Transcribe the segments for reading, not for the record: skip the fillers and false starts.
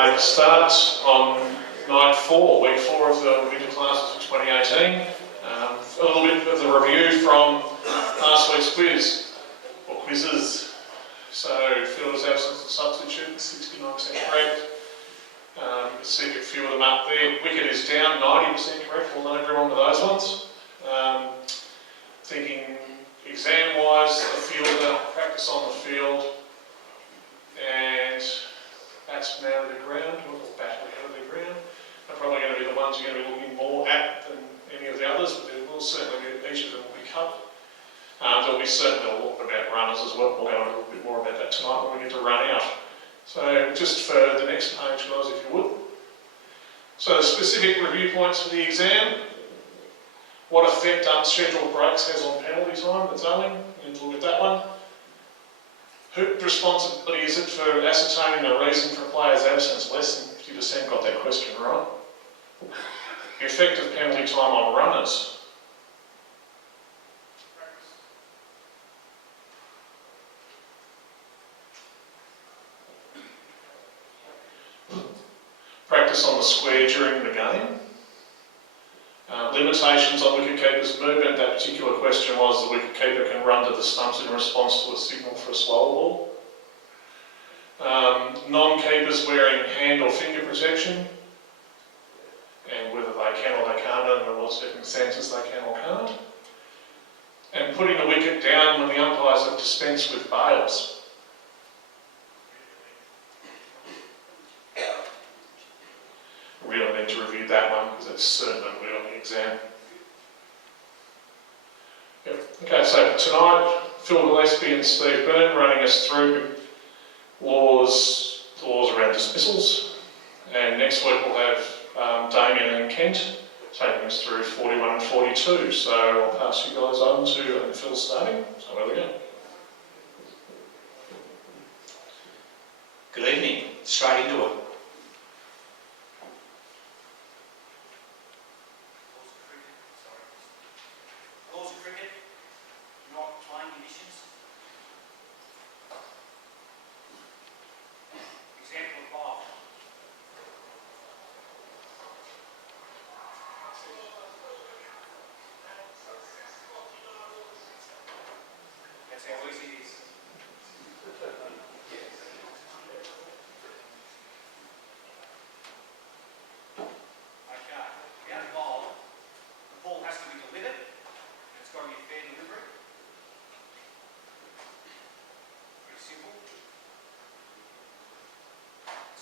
make a start on night 4, week 4 of the winter classes for 2018. A little bit of the review from last week's quiz, or quizzes. So, fielders absence and substitute, 69% correct. You can see a few of them up there. Wicket is down, 90% correct. Well done everyone with those ones. Thinking exam-wise, the fielder, practice on the field, and batsmen out of the ground, or battling out of the ground, are probably going to be the ones you're going to be looking more at than any of the others, but there will certainly be, each of them will be covered. There'll be certainly a lot about runners as well. We'll go a little bit more about that tonight when we get to run out. So just for the next page, guys, if you would. So the specific review points for the exam. What effect unscheduled breaks has on penalty time, that's only. You need to look at that one. Whose responsibility is it for ascertaining the reason for a player's absence? Less than 50% got that question right. The effect of penalty time on runners. Practice on the square during the game. Limitations on wicketkeeper's movement. That particular question was the wicketkeeper can run to the stumps in response to a signal for a slower ball. Non-keepers wearing hand or finger protection, and whether they can or they can't, under what circumstances they can or can't. And putting the wicket down when the umpires have dispensed with bails. Really need to review that one because it's certainly on the exam. Yep. Okay, so tonight, Phil Gillespie and Steve Byrne running us through the laws around dismissals, and next week we'll have Damien and Kent taking us through 41 and 42. So I'll pass you guys on to Phil starting. So there we go. Good evening. Straight into it.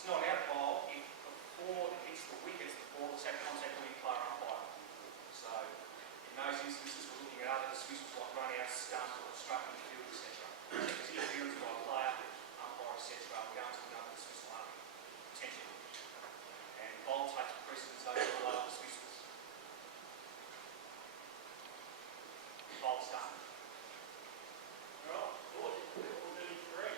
Not out ball if before it hits the wickets, the ball has had contact with the player umpire. So in those instances, we're looking at other dismissals like run out, stump, or obstructing the field, etc. Interference by a player, umpire, etc. We're going to another dismissal after potentially. And bowl takes precedence over the lower dismissals. Bowl start. Alright, good. We'll do 3.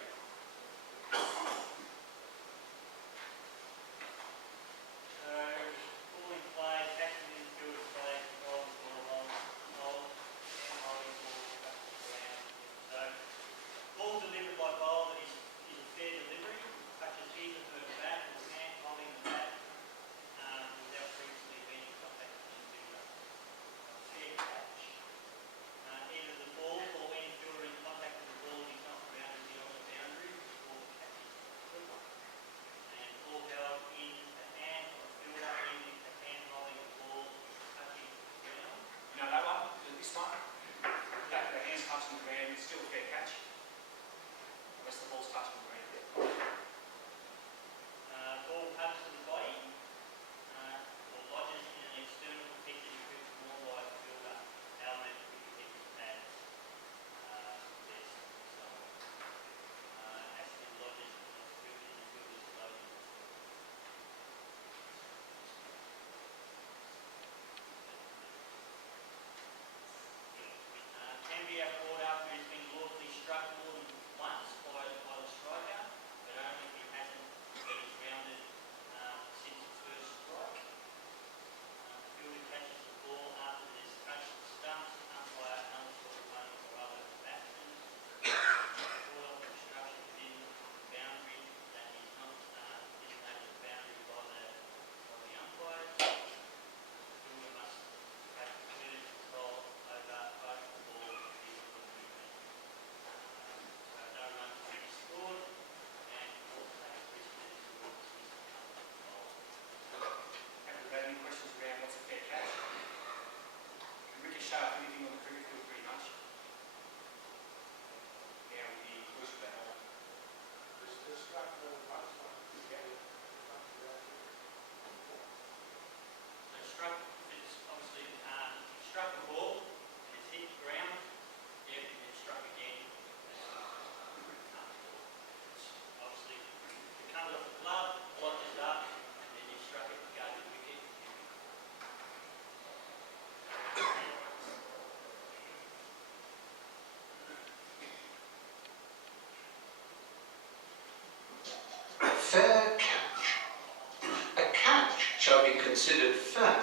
considered fair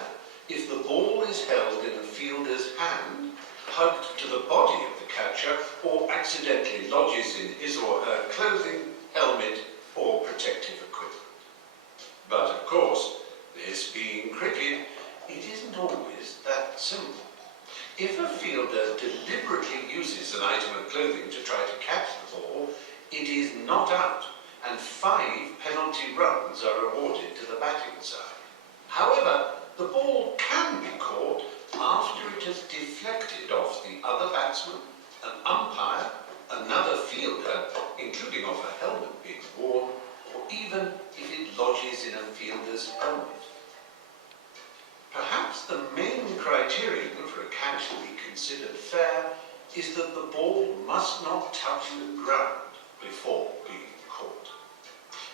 if the ball is held in the fielder's hand, hugged to the body of the catcher, or accidentally lodges in his or her clothing, helmet, or protective equipment. But of course, this being cricket, it isn't always that simple. If a fielder deliberately uses an item of clothing to try to catch the ball, it is not out, and 5 penalty runs are awarded to the batting side. However, the ball can be caught after it has deflected off the other batsman, an umpire, another fielder, including off a helmet being worn, or even if it lodges in a fielder's helmet. Perhaps the main criterion for a catch to be considered fair is that the ball must not touch the ground before being caught.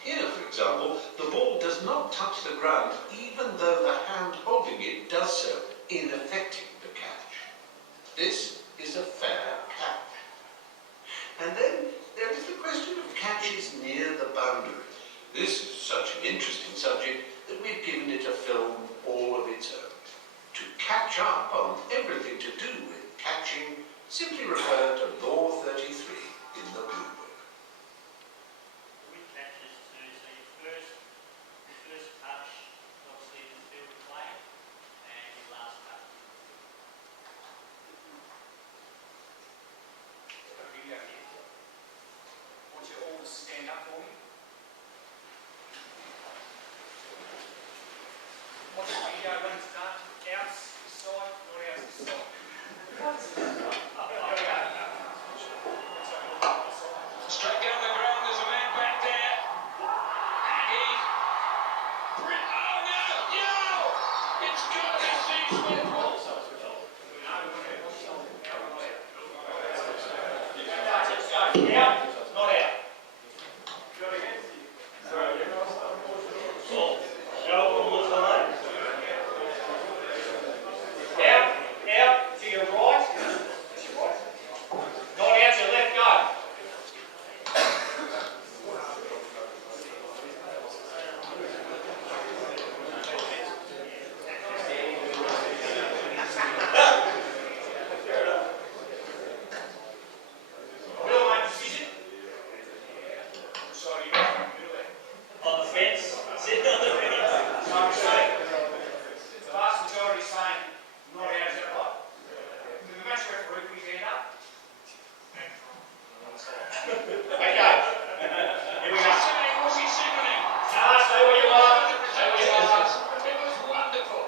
Here, for example, the ball does not touch the ground even though the hand holding it does so in effecting the catch. This is a fair catch. And then there is the question of catches near the boundary. This is such an interesting subject that we've given it a film all of its own. To catch up on everything to do with catching, simply refer to Law 33 in the Blue Book. With catches too, so your first touch, obviously in the field of play, and your last touch. Got a video here. I want you all to stand up for me. Watch the video when it's done. Outside, not outside. Straight down the ground, there's a man back there. Oh no! It's got to be six-foot ball. Out, not out. Out to your right. Not out to your left, go. We'll make a decision. Sorry, On the fence, sitting on the fence. the vast majority saying not out, is that right? Can the match referee put his hand up? Okay. Here we go. What's he signaling? Stay where you are. Stay where you are. It was wonderful.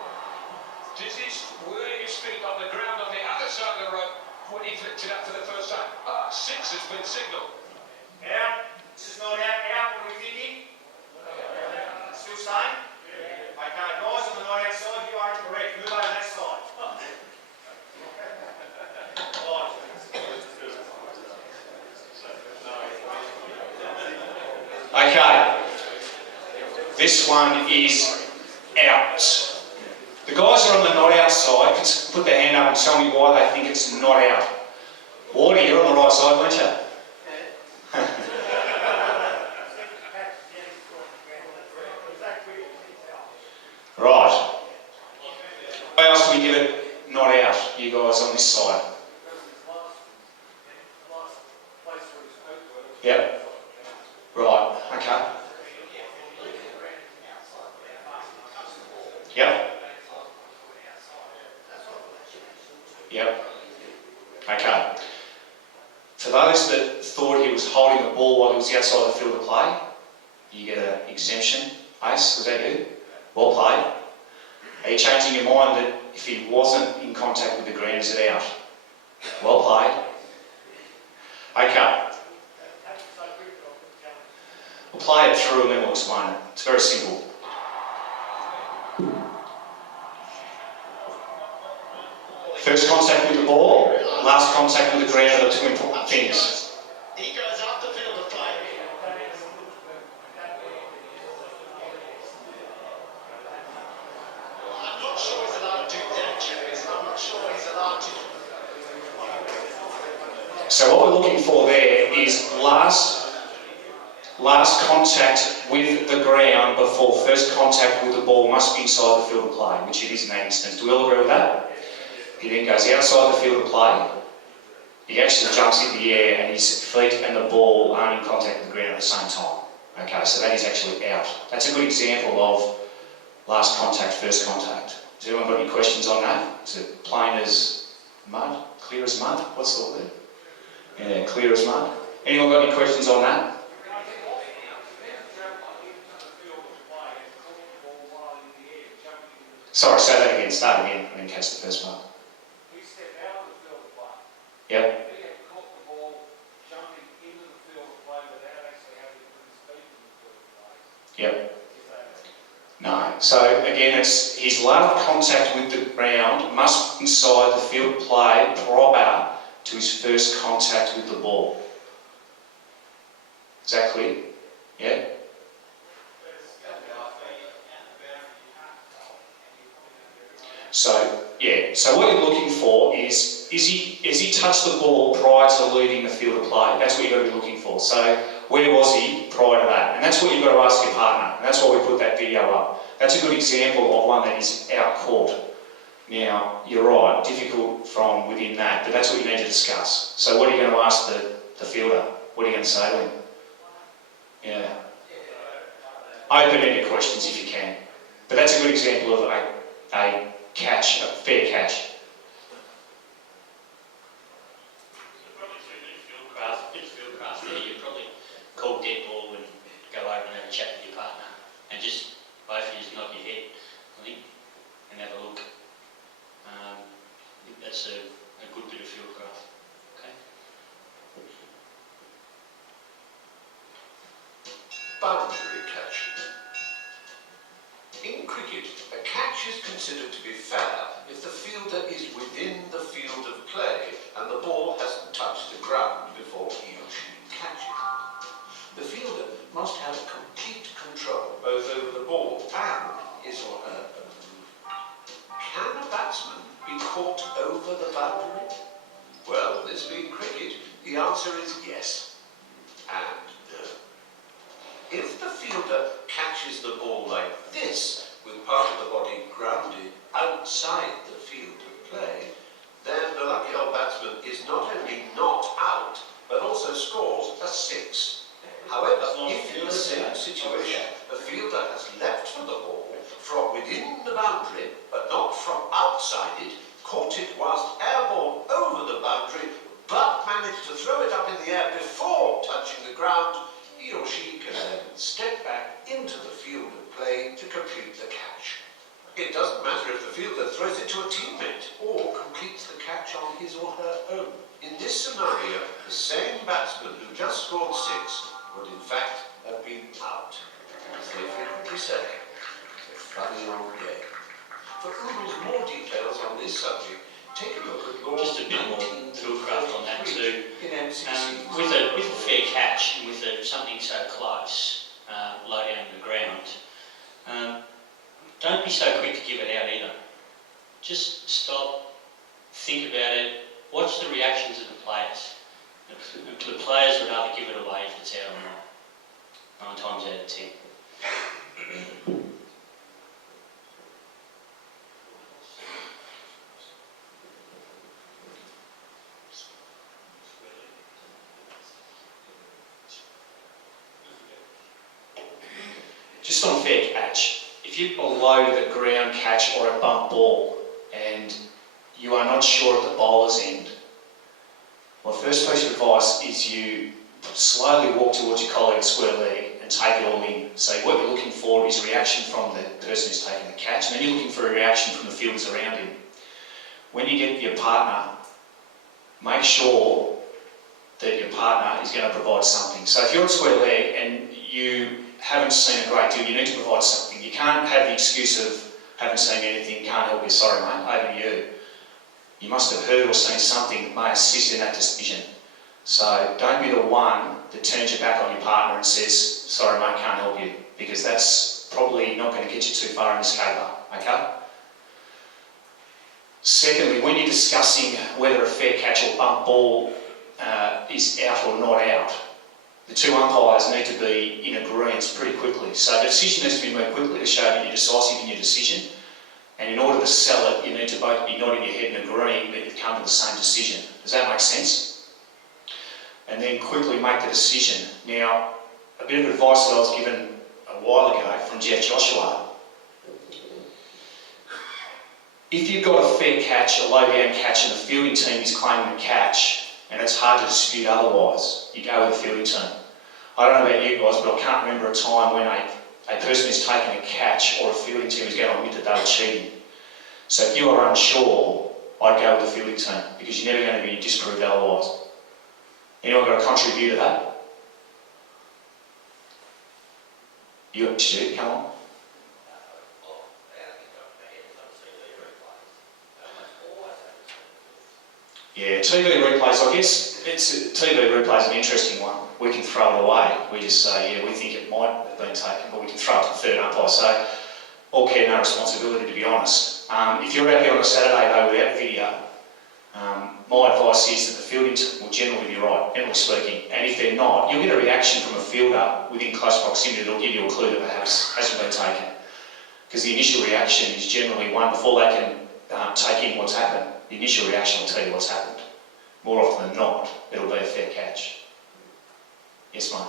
Did he were his feet on the ground on the other side of the road when he flicked it up for the first time? 6 has been signalled. Out. This is not out. Out. What are we thinking? Still staying? Okay, guys on the not outside, you are incorrect. Move over that side. Right. Okay. This one is out. The guys are on the not out side. Can put their hand up and tell me why they think it's not out. Wardy, you're on the right side, weren't you? Right. Why else do we give it not out, you guys on this side? Yep. Right, okay. Yep. Yep. Okay. For those that thought he was holding the ball while he was outside the field of play, you get an exemption. Ace, was that you? Well played. Are you changing your mind that if he wasn't in contact with the ground, is it out? Well played. Okay. We'll play it through and then we'll explain it. It's very simple. First contact with the ball, last contact with the ground are 2 important things. He goes up the field of play. I'm not sure he's allowed to do that, James. I'm not sure he's allowed to. So what we're looking for there is last last contact with the ground before first contact with the ball must be inside the field of play, which it is in that instance. Do we all agree with that? He then goes outside the field of play. He actually jumps in the air and his feet and the ball aren't in contact with the ground at the same time. Okay, so that is actually out. That's a good example of last contact, first contact. Has anyone got any questions on that? Is it plain as mud? Clear as mud? What's the word? Yeah, clear as mud. Anyone got any questions on that? Sorry, say that again. Start again. I didn't catch the first part. He stepped out of the field of play. Yep. He had caught the ball jumping into the field of play without actually having to put his feet in the field of play. Yep. Is that No. So again, it's his last contact with the ground must be inside the field of play prior to his first contact with the ball. Is that clear? Yeah? So, yeah, so what you're looking for is he touched the ball prior to leaving the field of play? That's what you've got to be looking for. So, where was he prior to that? And that's what you've got to ask your partner. And that's why we put that video up. That's a good example of one that is out caught. Now, you're right, difficult from within that, but that's what you need to discuss. So what are you going to ask the fielder? What are you going to say to him? Yeah. Open-ended questions if you can. But that's a good example of a catch, a fair catch. Probably through a bit of field craft there, you probably call dead ball and go over and have a chat with your partner and just both of you just nod your head, I think, and have a look. I think that's a good bit of field craft. Okay. Boundary catching. In cricket, a catch is considered to be fair if the fielder is within the field of play and the ball hasn't touched the ground before he or she catches it. The fielder must have complete control both over the ball and his or her own move. Can a batsman be caught over the boundary? Well, this being cricket, the answer is yes and no. If the fielder catches the ball like this, with part of the body grounded outside the field of play, then the lucky old batsman is not only not out, but also scores a 6. However, if in the same situation, the fielder has leapt for the ball from within the boundary, but not from outside it, caught it whilst airborne over the boundary, but managed to throw it up in the air before touching the ground, he or she can then step back into the field of play to complete the catch. It doesn't matter if the fielder throws it to a teammate or completes the catch on his or her own. In this scenario, the same batsman who just scored 6 would in fact have been out. As they frequently say, a funny old game. For oodles more details on this subject, take a look at law Just a bit more field craft on that too. in MCC. With a fair catch and with something so close, low down on the ground, don't be so quick to give it out either. Just stop, think about it, watch the reactions of the players. The players would rather give it away if it's out or not, 9 times out of 10. Just on fair catch, if you're below the ground catch or a bump ball and you are not sure at the bowler's end, my first piece of advice is you slowly walk towards your colleague's square leg and take it all in. So what you're looking for is a reaction from the person who's taking the catch, and then you're looking for a reaction from the fielders around him. When you get your partner, make sure that your partner is going to provide something. So if you're at square leg and you haven't seen a great deal, you need to provide something. You can't have the excuse of haven't seen anything, can't help you, sorry mate, over to you. You must have heard or seen something that may assist in that decision. So don't be the one that turns your back on your partner and says, sorry mate, can't help you, because that's probably not going to get you too far in this caper, okay? Secondly, when you're discussing whether a fair catch or bump ball is out or not out, the two umpires need to be in agreement pretty quickly. So the decision needs to be made quickly to show that you're decisive in your decision. And in order to sell it, you need to both be nodding your head and agreeing that you've come to the same decision. Does that make sense? And then quickly make the decision. Now, a bit of advice that I was given a while ago from Jeff Joshua. If you've got a fair catch, a low down catch, and the fielding team is claiming the catch, and it's hard to dispute otherwise, you go with the fielding team. I don't know about you guys, but I can't remember a time when a person who's taken a catch or a fielding team is going to admit that they were cheating. So if you are unsure, I'd go with the fielding team because you're never going to be disproved otherwise. Anyone got a contrary view to that? You, Stu, come on. Yeah, TV replays, I guess, TV replays an interesting one. We can throw it away. We just say, yeah, we think it might have been taken, but we can throw it to the third umpire. So, all care, no responsibility, to be honest. If you're out there on a Saturday, though, without video, my advice is that the fielding team will generally be right, generally speaking. And if they're not, you'll get a reaction from a fielder within close proximity that'll give you a clue that perhaps hasn't been taken. Because the initial reaction is generally one, before they can take in what's happened, the initial reaction will tell you what's happened. More often than not, it'll be a fair catch. Yes, mate?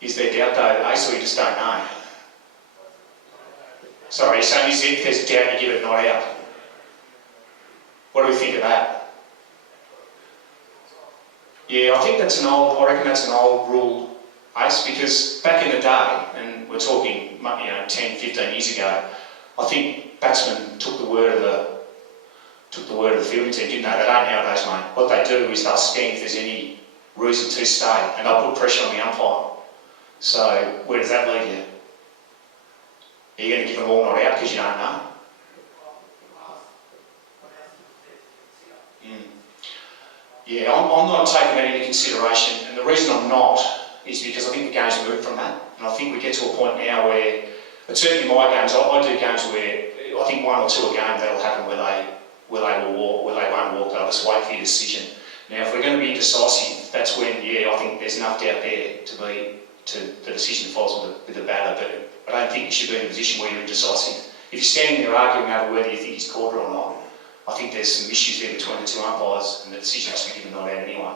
Is there doubt though, Ace, or you just don't know? Sorry, so if there's doubt, you give it not out. What do we think of that? Yeah, I reckon that's an old rule, Ace, because back in the day, and we're talking 10, 15 years ago, I think batsmen took the word of the fielding team, didn't they? They don't nowadays, mate. What they do is they'll scan if there's any reason to stay, and they'll put pressure on the umpire. So where does that leave you? Are you going to give them all not out because you don't know? Yeah, I'm not taking that into consideration, and the reason I'm not is because I think the game's moved from that, and I think we get to a point now where, but certainly in my games, I do games where I think one or two a game that'll happen where they will walk, where they won't walk, they'll just wait for your decision. Now, if we're going to be indecisive, that's when, I think there's enough doubt there to the decision falls with the batter, but I don't think you should be in a position where you're indecisive. If you're standing there arguing over whether you think he's caught it or not, I think there's some issues there between the two umpires, and the decision has to be given not out anyway.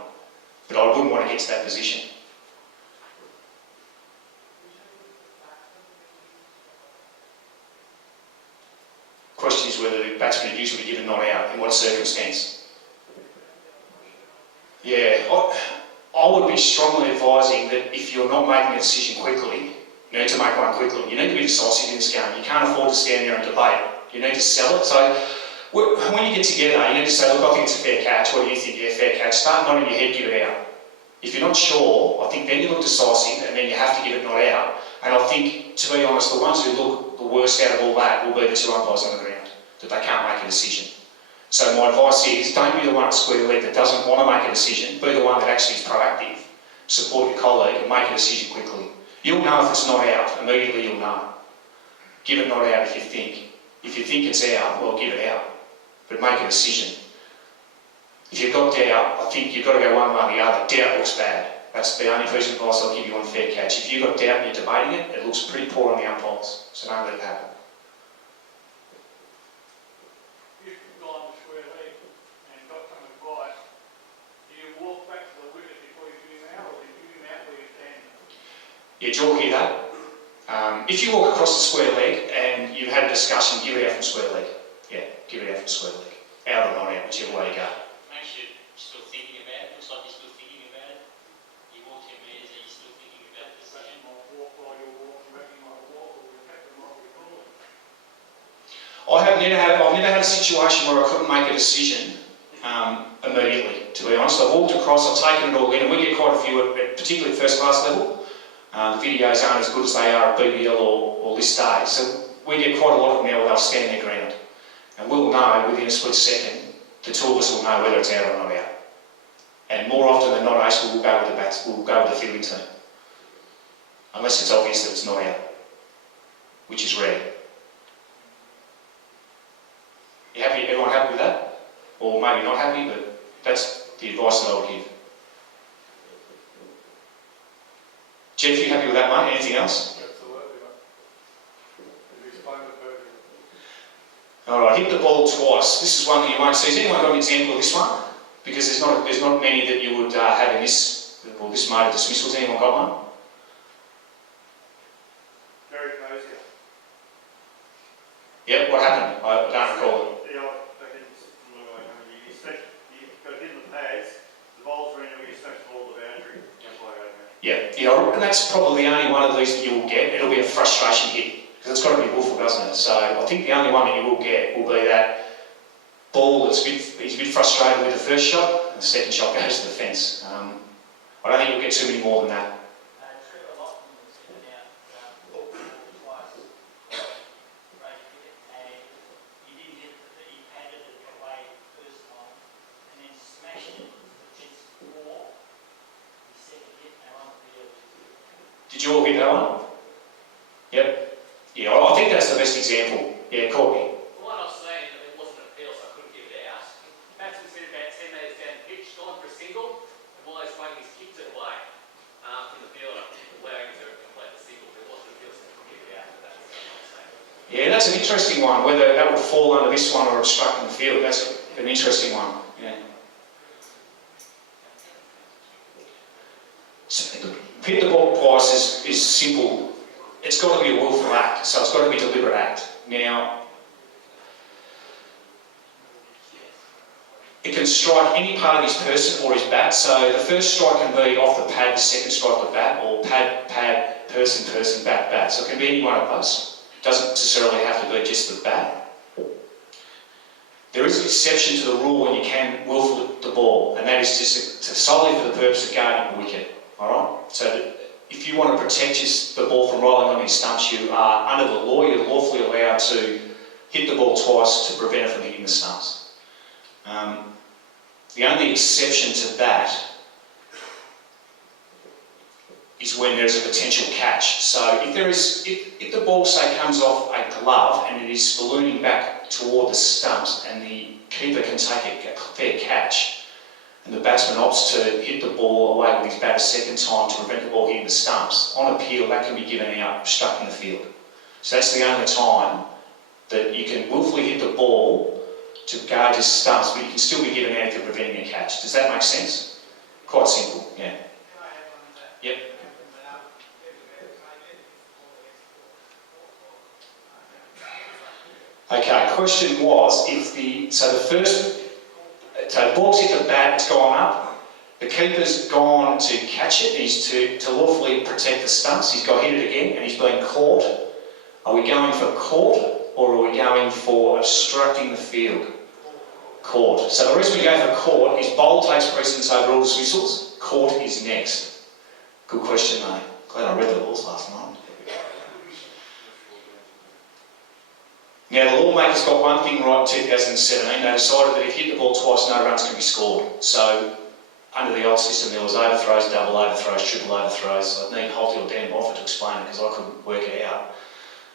But I wouldn't want to get to that position. Question is whether the batsman abuse will be given not out, in what circumstance. Yeah, I would be strongly advising that if you're not making a decision quickly, you need to make one quickly. You need to be decisive in this game. You can't afford to stand there and debate. You need to sell it. So when you get together, you need to say, look, I think it's a fair catch. What do you think? Yeah, fair catch. Start nodding your head, give it out. If you're not sure, I think then you look decisive and then you have to give it not out. And I think, to be honest, the ones who look the worst out of all that will be the two umpires on the ground, that they can't make a decision. So my advice is, don't be the one at square leg that doesn't want to make a decision. Be the one that actually is proactive. Support your colleague and make a decision quickly. You'll know if it's not out. Immediately you'll know. Give it not out if you think. If you think it's out, well, give it out. But make a decision. If you've got doubt, I think you've got to go one way or the other. Doubt looks bad. That's the only piece of advice I'll give you on fair catch. If you've got doubt and you're debating it, it looks pretty poor on the umpires. So don't let it happen. If you've gone to square leg and got some advice, do you walk back to the wicket before you give him out, or do you give him out where you're standing? Yeah, do you all hear that? If you walk across the square leg and you've had a discussion, give it out from square leg. Yeah, give it out from square leg. Out or not out, whichever way you go. Makes you still thinking about it. Looks like you're still thinking about it. You walk 10 metres and you're still thinking about the But decision. you might walk while you're walking back, you might walk, or the captain might be calling. I've never had a situation where I couldn't make a decision immediately, to be honest. I've walked across, I've taken it all in, and we get quite a few at particularly first class level. The videos aren't as good as they are at BBL or this day, so we get quite a lot of them now where they'll stand their ground. And we'll know within a split second, the two of us will know whether it's out or not out. And more often than not, Ace, we'll go with the fielding team. Unless it's obvious that it's not out, which is rare. You happy? Everyone happy with that? or maybe not happy, but that's the advice that I would give. Jeff, you happy with that, mate? Anything else? Absolutely, mate. You've explained it perfectly. All right, hit the ball twice. This is one that you won't see. Has anyone got an example of this one? Because there's not many that you would have in this mode of dismissal. Has anyone got one? Very crazy. Yep, what happened? I don't recall it. Yeah, and that's probably the only one of these that you will get. It'll be a frustration hit, because it's got to be willful, doesn't it? So I think the only one that you will get will be that ball that's he's a bit frustrated with the first shot, and the second shot goes to the fence. I don't think you'll get too many more than that. Did you all hit that one? Yep. Yeah, I think that's the best example. Yeah, Courtney. The one I've seen, it wasn't an appeal, so I couldn't give it out. Batsman said about 10 metres down the pitch, gone for a single, and while he's swinging, he's kicked it away from the fielder, allowing him to complete the single. But it wasn't an appeal, so I couldn't give it out. But that's what I'm saying. Yeah, that's an interesting one. Whether that would fall under this one or obstructing the field, that's an interesting one. Yeah. So, hit the ball twice is simple. It's got to be a willful act, so it's got to be a deliberate act. Now, it can strike any part of his person or his bat. So the first strike can be off the pad, the second strike the bat, or pad, person, bat, bat. So it can be any one of those. It doesn't necessarily have to be just the bat. There is an exception to the rule when you can willful the ball, and that is just solely for the purpose of guarding the wicket. All right. So if you want to protect the ball from rolling on your stumps, you are under the law. You're lawfully allowed to hit the ball twice to prevent it from hitting the stumps. The only exception to that is when there is a potential catch. So if the ball, say, comes off a glove and it is ballooning back toward the stumps and the keeper can take a fair catch, and the batsman opts to hit the ball away with his bat a second time to prevent the ball hitting the stumps, on appeal that can be given out obstructing the field. So that's the only time that you can willfully hit the ball to guard your stumps, but you can still be given out if you're preventing a catch. Does that make sense? Quite simple, yeah. Yep. Okay, question was, so the ball's hit the bat, it's gone up, the keeper's gone to catch it, he's to lawfully protect the stumps, he's got hit it again and he's been caught. Are we going for caught or are we going for obstructing the field? Caught. So the reason we go for caught is bowl takes precedence over all dismissals, caught is next. Good question, mate. Glad I read the laws last night. Now, the lawmakers got one thing right in 2017. They decided that if you hit the ball twice, no runs can be scored. So, under the old system, there was overthrows, double overthrows, triple overthrows. I need Holty or Dan Moffat to explain it because I couldn't work it out.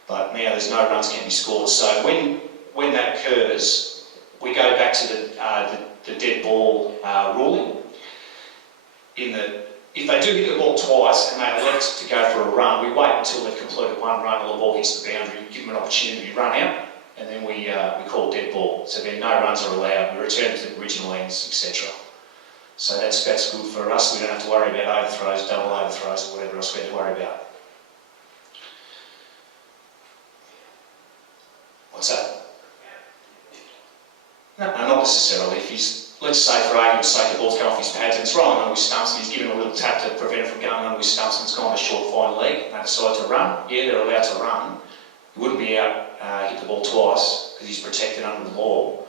But now there's no runs can be scored. So, when that occurs, we go back to the dead ball ruling. If they do hit the ball twice and they elect to go for a run, we wait until they've completed one run or the ball hits the boundary, give them an opportunity to run out, and then we call dead ball. So then no runs are allowed, we return to the original ends, etc. So that's good for us. We don't have to worry about overthrows, double overthrows, or whatever else we have to worry about. What's that? No, not necessarily. If let's say for argument's sake the ball's come off his pads and it's rolling under his stumps and he's given a little tap to prevent it from going under his stumps and it's gone to short fine leg and they decide to run, yeah, they're allowed to run. He wouldn't be out, hit the ball twice because he's protected under the law.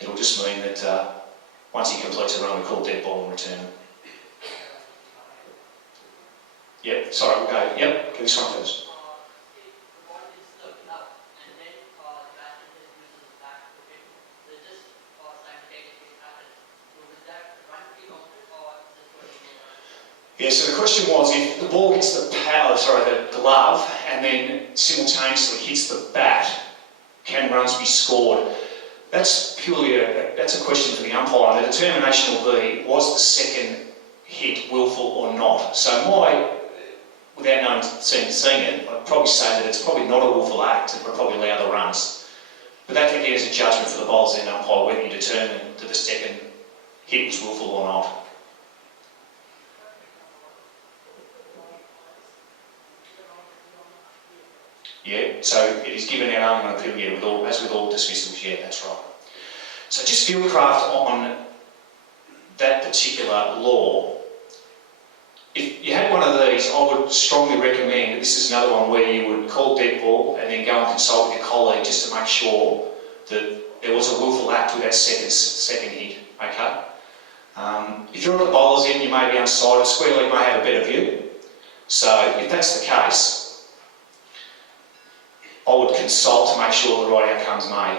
It'll just mean that once he completes a run, we call dead ball and return it. Yep, sorry, we'll go. Yep, get this one first. Yeah, so the question was if the ball hits the glove and then simultaneously hits the bat, can runs be scored? That's purely that's a question for the umpire. The determination will be, was the second hit willful or not? So without knowing, seeing it, I'd probably say that it's probably not a willful act and would probably allow the runs. But that again is a judgment for the bowlers and umpire whether you determine that the second hit was willful or not. Yeah, so it is given out on appeal, yeah, as with all dismissals, yeah, that's right. So just fieldcraft on that particular law. If you had one of these, I would strongly recommend, this is another one where you would call dead ball and then go and consult with your colleague just to make sure that there was a willful act with that second hit, okay? If you're at the bowler's end, you may be unsighted, square leg may have a better view. So if that's the case, I would consult to make sure the right outcome's made,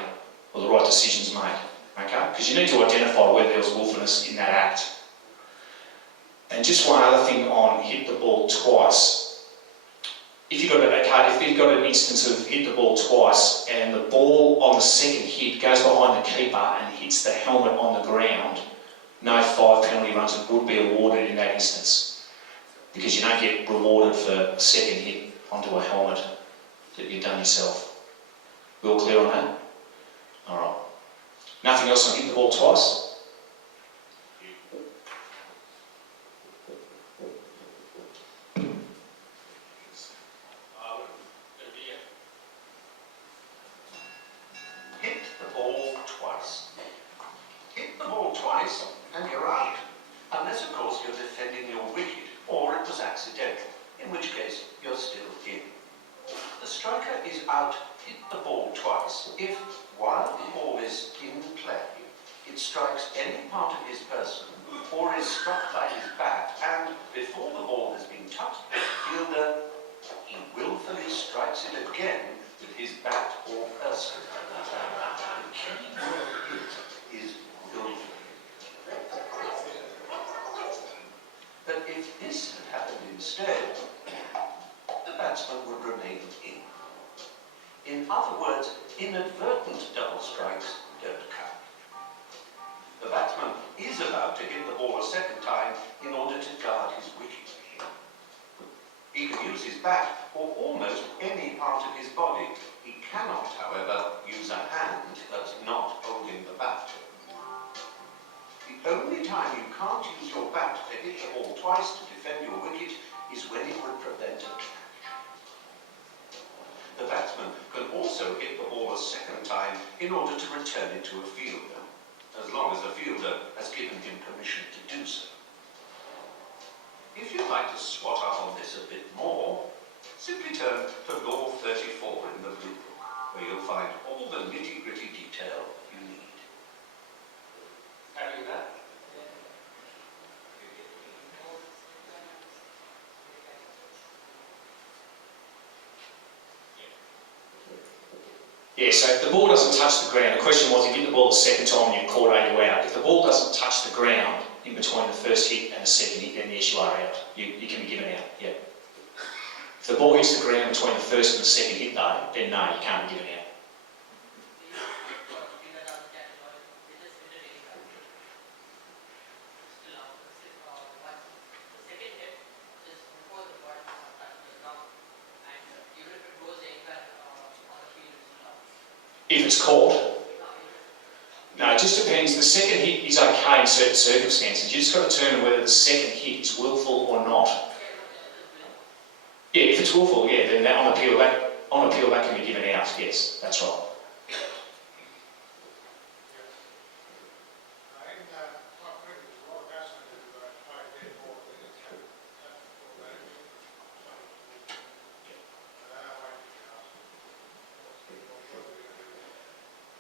or the right decision's made, okay? Because you need to identify whether there was willfulness in that act. And just one other thing on hit the ball twice. If you've got an instance of hit the ball twice and the ball on the second hit goes behind the keeper and hits the helmet on the ground, no 5 penalty runs would be awarded in that instance, because you don't get rewarded for a second hit onto a helmet that you've done yourself. We all clear on that? Alright. Nothing else on hit the ball twice? Hit the ball twice. Hit the ball twice and you're out. Unless, of course, you're defending your wicket or it was accidental, in which case you're still in. The striker is out, hit the ball twice, if, while the ball is in play, it strikes any part of his person or is struck by his bat and, before the ball has been touched by the fielder, he willfully strikes it again with his bat or person. The key word here is willfully. But if this had happened instead, the batsman would remain in. In other words, inadvertent double strikes don't count. The batsman is allowed to hit the ball a second time in order to guard his wicket. He can use his bat or almost any part of his body. He cannot, however, use a hand that's not holding the bat. The only time you can't use your bat to hit the ball twice to defend your wicket is when it would prevent a catch. The batsman can also hit the ball a second time in order to return it to a fielder, as long as the fielder has given him permission to do so. If you'd like to swat up on this a bit more, simply turn to Law 34 in the Blue Book, where you'll find all the nitty-gritty detail you need. Happy with that? Yeah, so if the ball doesn't touch the ground, the question was, if you hit the ball the second time and you're caught, are you out? If the ball doesn't touch the ground in between the first hit and the second hit, then yes, you are out. You can be given out, yeah. If the ball hits the ground between the first and the second hit though, then no, you can't be given out. If it's caught. No, it just depends. The second hit is okay in certain circumstances. You just got to determine whether the second hit is willful or not. Yeah, if it's willful, yeah, then on appeal that can be given out. Yes, that's right.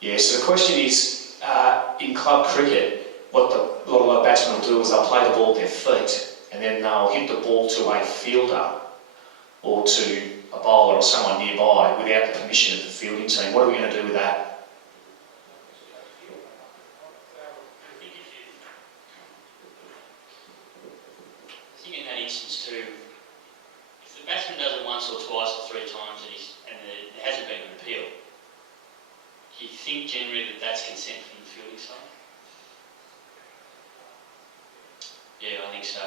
Yeah, so the question is, in club cricket, what a lot of our batsmen will do is they'll play the ball with their feet and then they'll hit the ball to a fielder or to a bowler or someone nearby without the permission of the fielding team. What are we going to do with that? I think in that instance too, if the batsman does it once or twice or three times and there hasn't been an appeal, Do you think generally that that's consent from the fielding side? Yeah, I think so.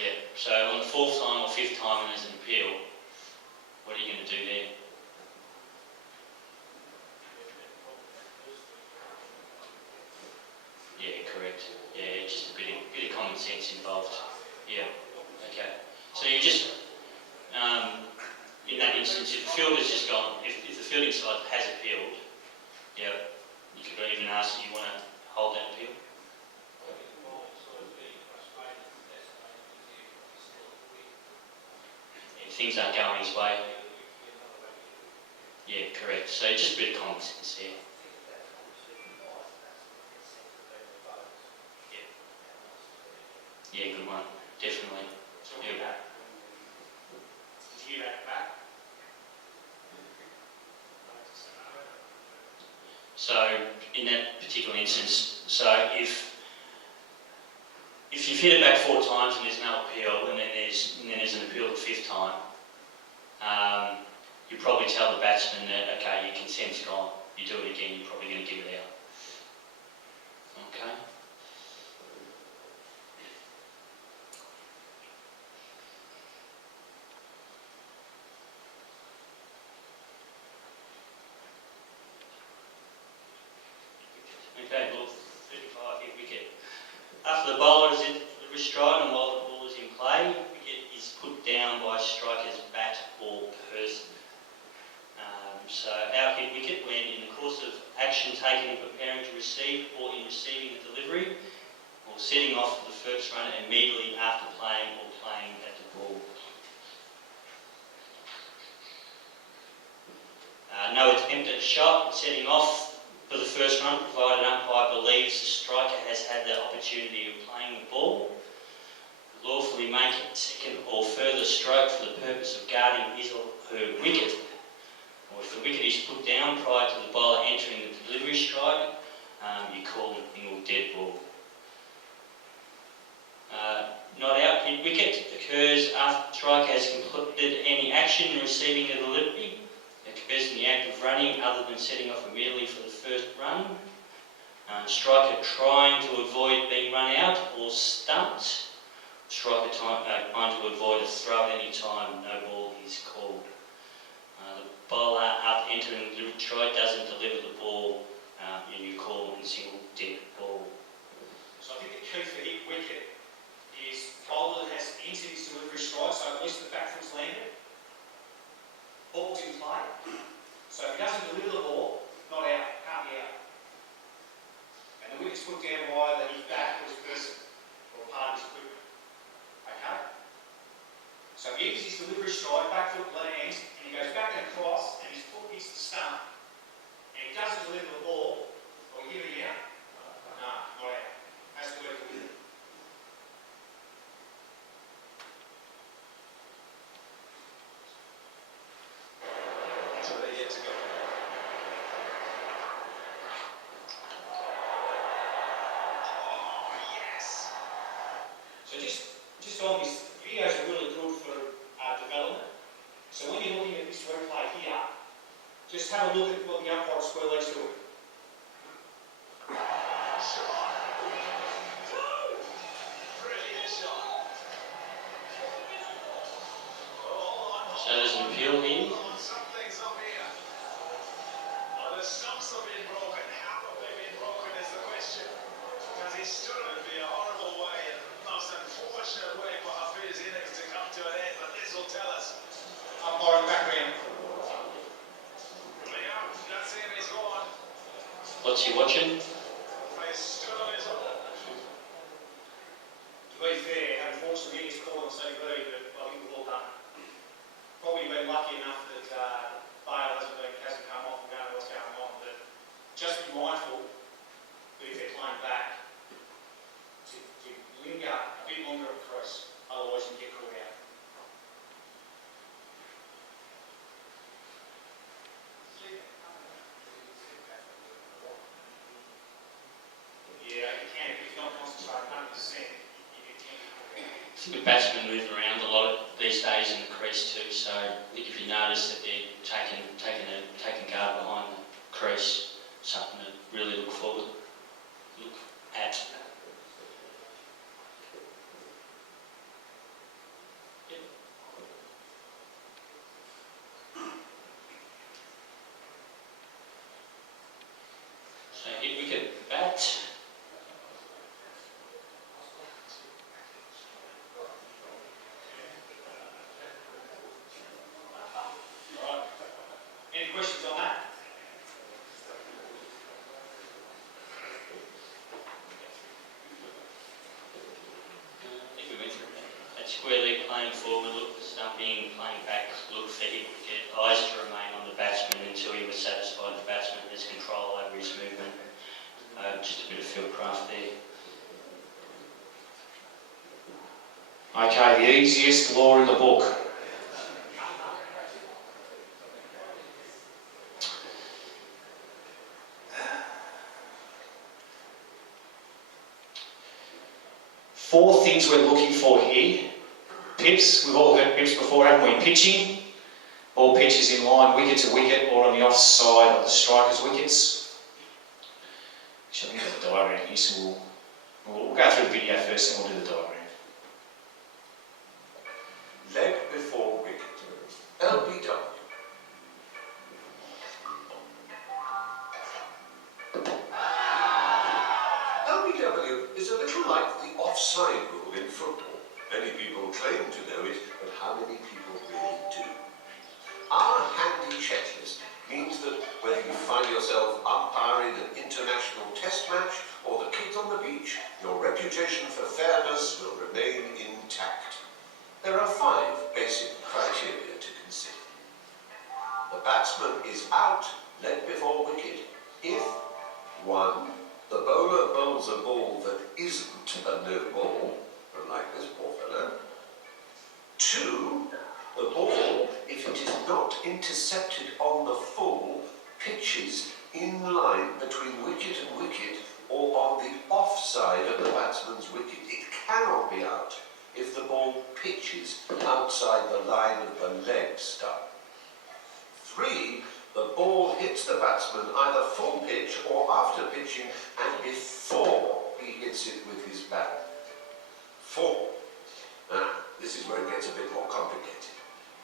Yeah. So on the fourth time or fifth time when there's an appeal, what are you going to do there? Yeah, correct. Yeah, just a bit of common sense involved. Yeah. Okay. So you just in that instance, if the fielder's just gone, if the fielding side has appealed, yeah, you could even ask, do you want to hold that appeal? If things aren't going his way. Yeah, correct. So just a bit of common sense here. Yeah, good one. Definitely. So we'll back. To hear that back. So in that particular instance, so if you've hit it back 4 times and there's no appeal, and then there's an appeal the 5th time, you probably tell the batsman that okay, your consent's gone. You do it again, you're probably going to give it out. Okay. Okay, ball 35, hit wicket. After the bowler is in the wrist stride and while the ball is in play, wicket is put down by striker's bat or person. So out hit wicket when in the course of action taken in preparing to receive or in receiving a delivery or setting off for the first run immediately after playing or playing at the ball. No attempt at a shot, setting off for the first run provided umpire believes the striker has had the opportunity of playing the ball. Lawfully make a second or further stroke for the purpose of guarding his or her wicket. Or if the wicket is put down prior to the bowler entering the delivery strike, you call a single dead ball. Not out hit wicket occurs after the striker has completed any action in receiving a delivery. It occurs in the act of running other than setting off immediately for the first run. Striker trying to avoid being run out or stumped. Striker trying to avoid a throw at any time, no ball is called. The bowler after entering the delivery try doesn't deliver the ball, and you call a single dead ball. So I think the key for hit wicket is bowler has entered his delivery strike, so at least the back foot's landed. Ball's in play. So if he doesn't deliver the ball, not out, can't be out. And the wicket's put down by either his back or his person, or part of his equipment. Okay? So if he enters his delivery strike, back foot lands, and he goes back and across, and his foot hits the stump, and he doesn't deliver the ball, or give it out? No, not out. Has to work with it. So they're yet to go. Oh, yes. So just on this, videos are really good for development. So when you're looking at this replay here, just have a look at what the umpire square legs doing. Brilliant shot. So there's an appeal here. Something's up here. Oh, the stumps have been broken. How have they been broken is the question. Because he stood it would be a horrible way and most unfortunate way for Hafiz's innings to come to an end, but this will tell us. Umpire back round. Yeah, that's him, he's gone. What's he watching? He stood on his own. To be fair, unfortunately, he's called on TV, but I think we've all done. Probably been lucky enough that bail hasn't come off and don't know what's going on, but just be mindful that if they're playing back, to linger a bit longer at the crease, otherwise you get caught out. Yeah, you can, if you're not concentrating 100%, you get caught out. I think the batsmen move around a lot these days in the crease too, so I think if you notice that they're taking guard behind the crease, something to really look at. So hit wicket, bat. Any questions on that? I think we went through that. That's square leg playing forward, look for stumping, playing back, look for hit wicket, eyes to remain on the batsman until you were satisfied the batsman has control over his movement. Just a bit of field craft there. Okay, the easiest law in the book. Four things we're looking for here. Pips, we've all heard pips before, haven't we? Pitching, ball pitches in line, wicket to wicket, or on the offside of the striker's wickets. Actually, I think there's a diagram here, so we'll go through the video first and we'll do the diagram. Leg before wicket. LBW. LBW is a little like the offside rule in football. Many people claim to know it, but how many people really do? Our handy checklist means that whether you find yourself umpiring an international test match or the kids on the beach, your reputation for fairness will remain intact. There are 5 basic criteria to consider. The batsman is out, leg before wicket, if 1. The bowler bowls a ball that isn't a no ball, unlike this poor fellow. 2. The ball, if it is not intercepted on the full, pitches in line between wicket and wicket or on the offside of the batsman's wicket. It cannot be out if the ball pitches outside the line of the leg stump. 3. The ball hits the batsman either full pitch or after pitching and before he hits it with his bat. 4. Now, this is where it gets a bit more complicated.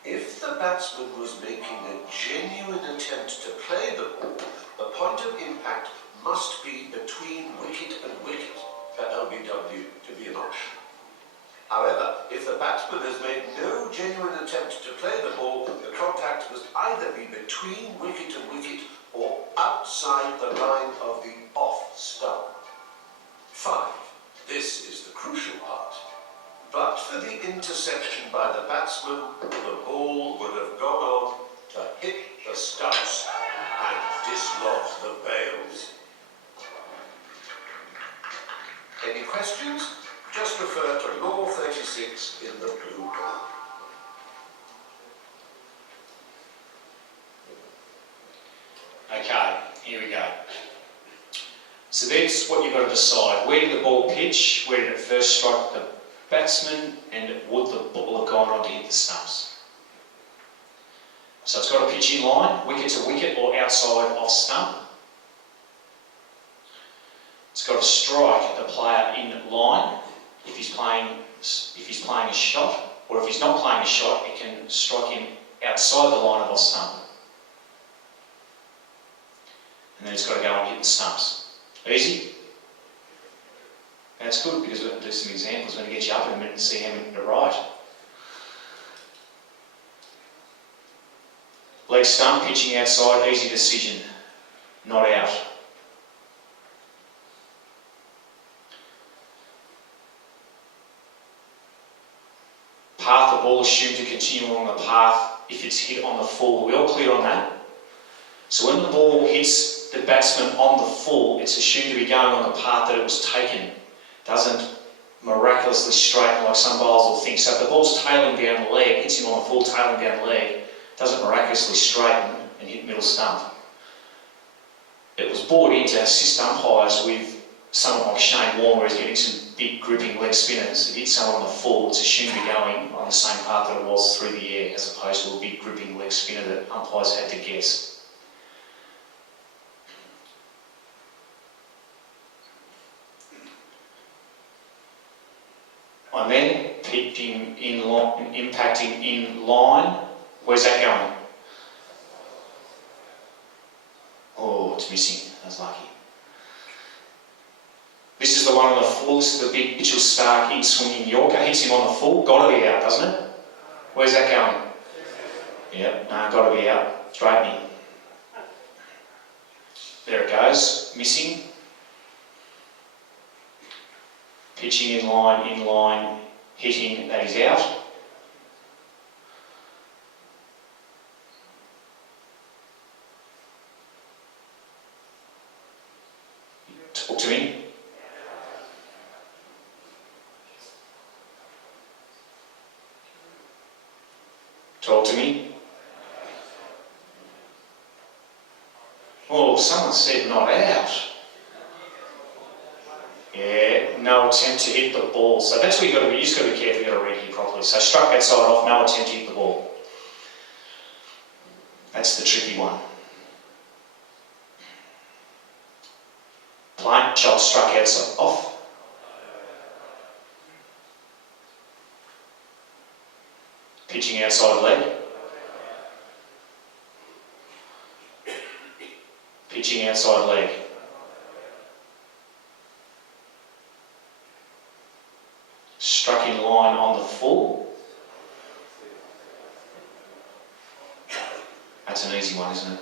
If the batsman was making a genuine attempt to play the ball, the point of impact must be between wicket and wicket for LBW to be an option. However, if the batsman has made no genuine attempt to play the ball, the contact must either be between wicket and wicket or outside the line of the off stump. 5. This is the crucial part. But for the interception by the batsman, the ball would have gone on to hit the stumps and dislodge the bails. Any questions? Just refer to Law 36 in the blue book. Okay, here we go. So that's what you've got to decide. Where did the ball pitch? Where did it first strike the batsman? And would the ball have gone on to hit the stumps? So it's got to pitch in line, wicket to wicket or outside off stump. It's got to strike the player in line if he's playing a shot, or if he's not playing a shot, it can strike him outside the line of off stump. And then it's got to go and hit the stumps. Easy? That's good because we're going to do some examples. We're going to get you up in a minute and see how many are right. Leg stump, pitching outside, easy decision. Not out. Path the ball assumed to continue along the path if it's hit on the full. Are we all clear on that? So when the ball hits the batsman on the full, it's assumed to be going on the path that it was taken. It doesn't miraculously straighten like some bowlers will think. So if the ball's tailing down the leg, hits him on the full, tailing down the leg, it doesn't miraculously straighten and hit middle stump. It was brought in to assist umpires with someone like Shane Warne, where he's getting some big gripping leg spinners. If he hits someone on the full, it's assumed to be going on the same path that it was through the air, as opposed to a big gripping leg spinner that umpires had to guess. I'm there, pitching in line, impacting in line. Where's that going? Oh, it's missing. That's lucky. This is the one on the full. This is the big Mitchell Stark in swinging Yorker. Hits him on the full. Got to be out, doesn't it? Where's that going? Yep, no, got to be out. Straightening. There it goes. Missing. Pitching in line, hitting, that is out. Talk to me. Talk to me. Oh, someone said not out. Yeah, no attempt to hit the ball. So that's where you've got to be. You just got to be careful. You've got to read here properly. So struck that side off. No attempt to hit the ball. That's the tricky one. Plain shot struck outside off. Pitching outside leg. Pitching outside leg. Struck in line on the full. That's an easy one, isn't it?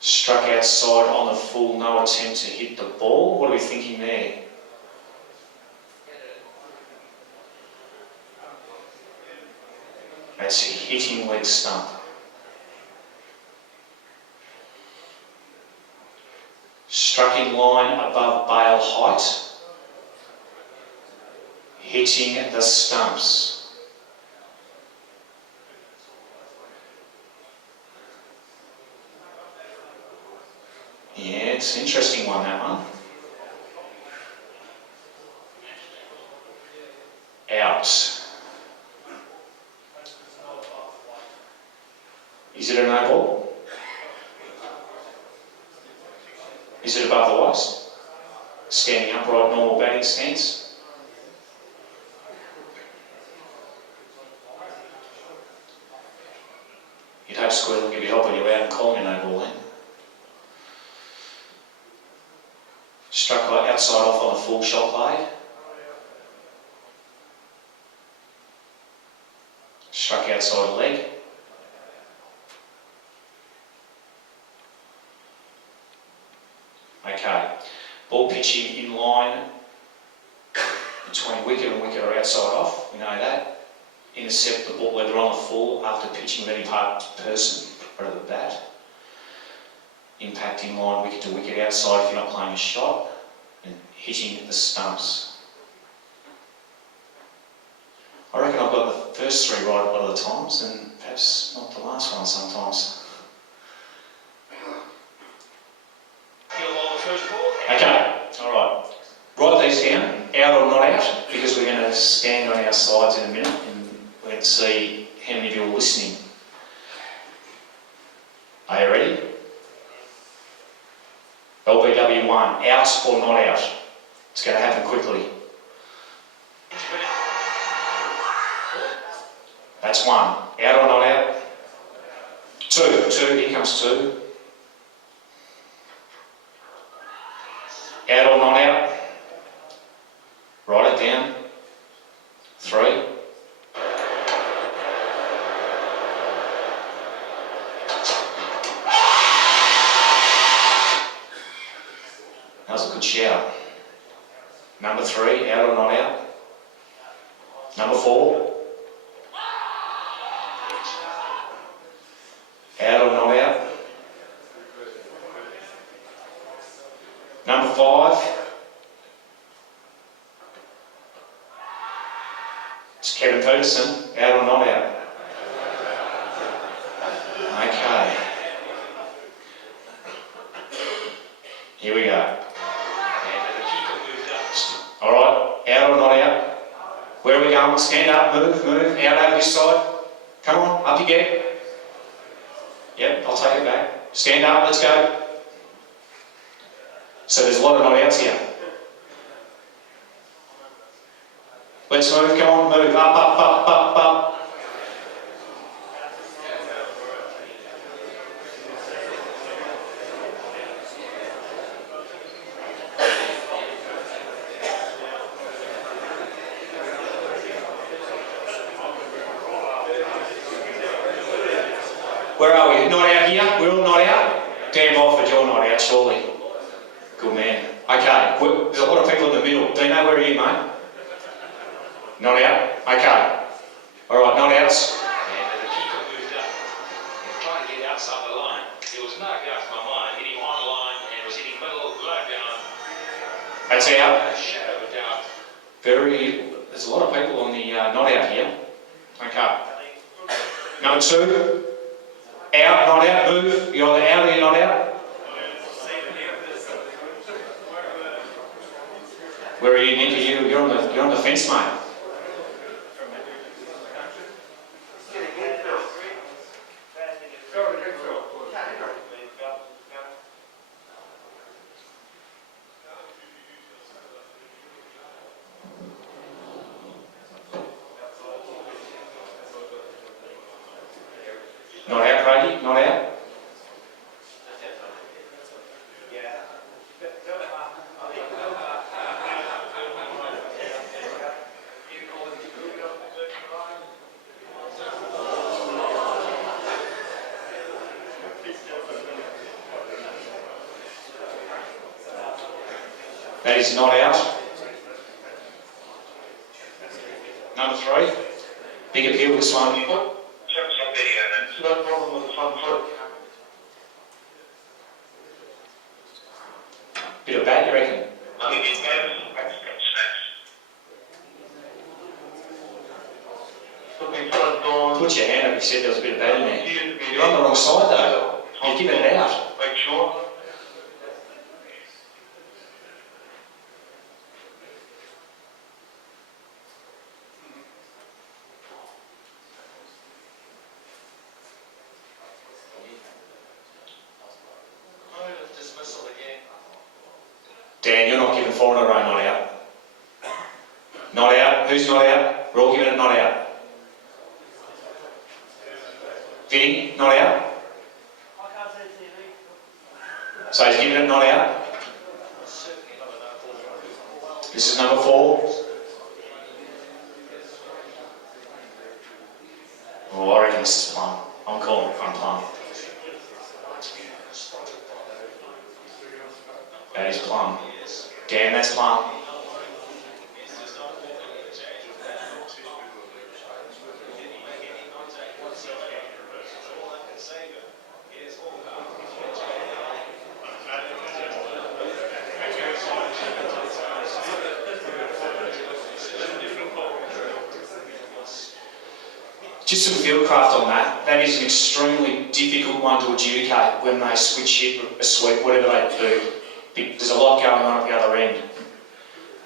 Struck outside on the full, no attempt to hit the ball. What are we thinking there? That's a hitting leg stump. Struck in line above bail height. Hitting the stumps. Yeah, it's an interesting one, that one. Out. Is it a no ball? Is it above the waist? Standing upright, normal batting stance. You'd hope Square will give you help when you're out and calling a no ball then. Struck outside off on a full shot blade. Struck outside leg. Okay. Ball pitching in line between wicket and wicket or outside off. We know that. Intercept the ball whether on the full after pitching with any person or the bat. Impact in line wicket to wicket outside if you're not playing a shot. And hitting the stumps. I reckon I've got the first three right a lot of the times and perhaps not the last one sometimes. Okay, alright. Write these down, out or not out, because we're going to stand on our sides in a minute and we're going to see how many of you are listening. Are you ready? LBW1, out or not out? It's going to happen quickly. That's one. Out or not out? Two, here comes two. Out or not out? Write it down. Three. That was a good shout. Number three, out or not out? Number four. Out or not out? Number five. It's Kevin Peterson. Out or not out? Okay. Here we go. Alright, out or not out? Where are we going? Stand up, move, out over this side. Come on, up you get. Yep, I'll take it back. Stand up, let's go. So there's a lot of not outs here. Let's move, come on, move, up, up, up, up, up. Where are we? Not out here? We're all not out? Damn Oxford, you're not out, surely. Good man. Okay, there's a lot of people in the middle. Dino, where are you, mate? Not out? Okay. Alright, not outs. And the keeper moved up, trying to get outside the line. It was knocked out from my mind, hitting on the line, and it was hitting middle, low down. That's out. A shadow of a doubt. There's a lot of people on the not out here. Okay. Number 2. Out, not out, move. You're either out or you're not out. Where are you, Nick? You're on the fence, mate. Not out, Craigie? Not out? That is not out. Number 3. Big appeal this one. No problem with the front foot. Bit of bat, you reckon? Put your hand up, you said there was a bit of bat in there. You're on the wrong side though. You're giving it out. Make sure. Dismissal again. Dan, you're not giving 4 in a row, not out. Not out. Who's not out? We're all giving it not out. Vinny, not out. So he's giving it not out. This is number 4. Oh, I reckon this is plum. I'm calling it from plum. That is plum. Dan, that's plum. Just some field craft on that. That is an extremely difficult one to adjudicate when they switch hit, a sweep, whatever they do. There's a lot going on at the other end.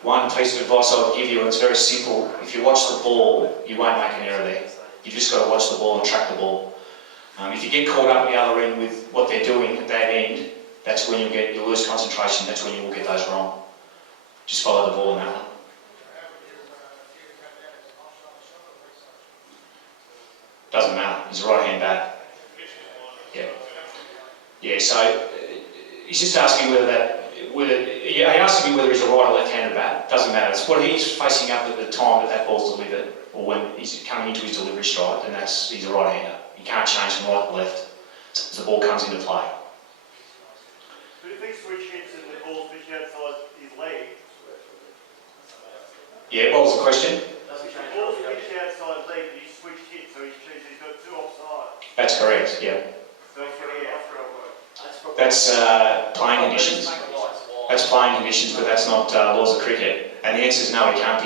One piece of advice I would give you, and it's very simple, if you watch the ball, you won't make an error there. You've just got to watch the ball and track the ball. If you get caught up at the other end with what they're doing at that end, that's when you'll lose concentration, that's when you will get those wrong. Just follow the ball in that one. Doesn't matter, he's a right-hand bat. Yeah. Yeah, so he's just asking he asked me whether he's a right or left-handed bat. Doesn't matter. It's what he's facing up at the time that ball's delivered, or when he's coming into his delivery stride, and he's a right-hander. You can't change from right to left as the ball comes into play. But if he switch hits and the ball's pitched outside his leg, Yeah, what was the question? if the ball's pitched outside his leg, but he's switched hits, so he's got 2 offside. That's correct, yeah. So he's got out. That's playing conditions. That's playing conditions, but that's not laws of cricket. And the answer is no, he can't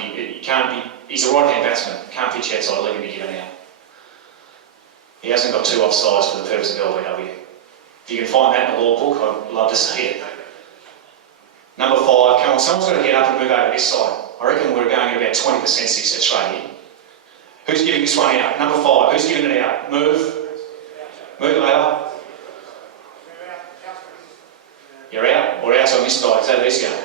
be. He's a right-hand batsman. Can't pitch outside leg and be given out. He hasn't got 2 offsides for the purpose of LBW. If you can find that in the law book, I'd love to see it. Number 5, come on, someone's got to get up and move over this side. I reckon we're going at about 20% success rate here. Who's giving this one out? Number 5, who's giving it out? Move. Move it over. You're out, or out on this side, is that easier?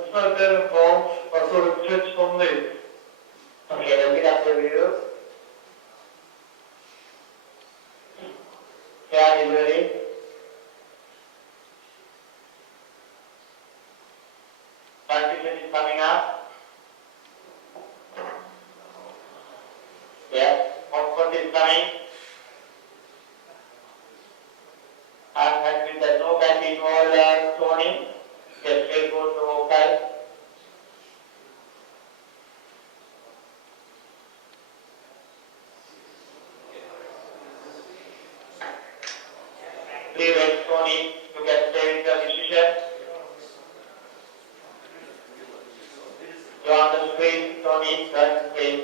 It's not better fault, I thought it touched on this. Okay, then get up there with you. Yeah, you ready? Transition is coming up. Yeah, comfort is coming. And with the no back involved toning, just straight go to okay. Three legs toning, you can stay in the decision. You on the screen, toning, turn screen.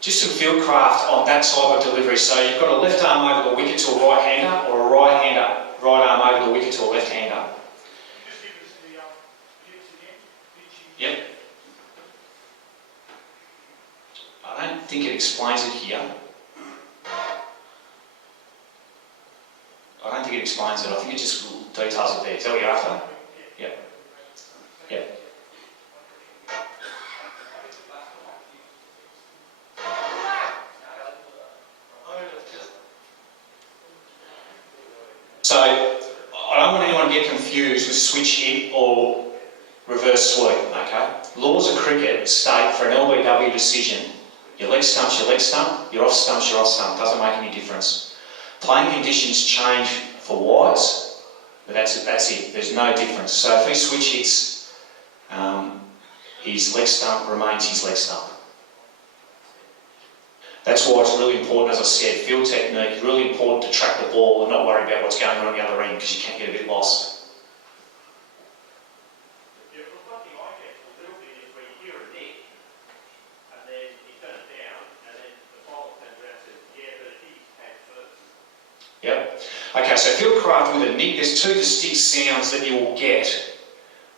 Just some field craft on that type of delivery. So you've got a left arm over the wicket to a right hander, or a right arm over the wicket to a left hander. Just give us the tips again. Yep. I don't think it explains it here. I don't think it explains it. I think it just details it there. Is that what you're after? Yep. Yep. So, I don't want anyone to get confused with switch hit or reverse sweep, okay? Laws of cricket state for an LBW decision, your leg stump's your leg stump, your off stump's your off stump, doesn't make any difference. Playing conditions change for wides, but that's it, there's no difference. So if he switch hits, his leg stump remains his leg stump. That's why it's really important, as I said, field technique, really important to track the ball and not worry about what's going on the other end, because you can get a bit lost. Yeah, well, one thing I get a little bit is where you hear a nick, and then you turn it down, and then the bowler turns around and says, yeah, but it hit his pad first. Yep. Okay, so field craft with a nick, there's two distinct sounds that you will get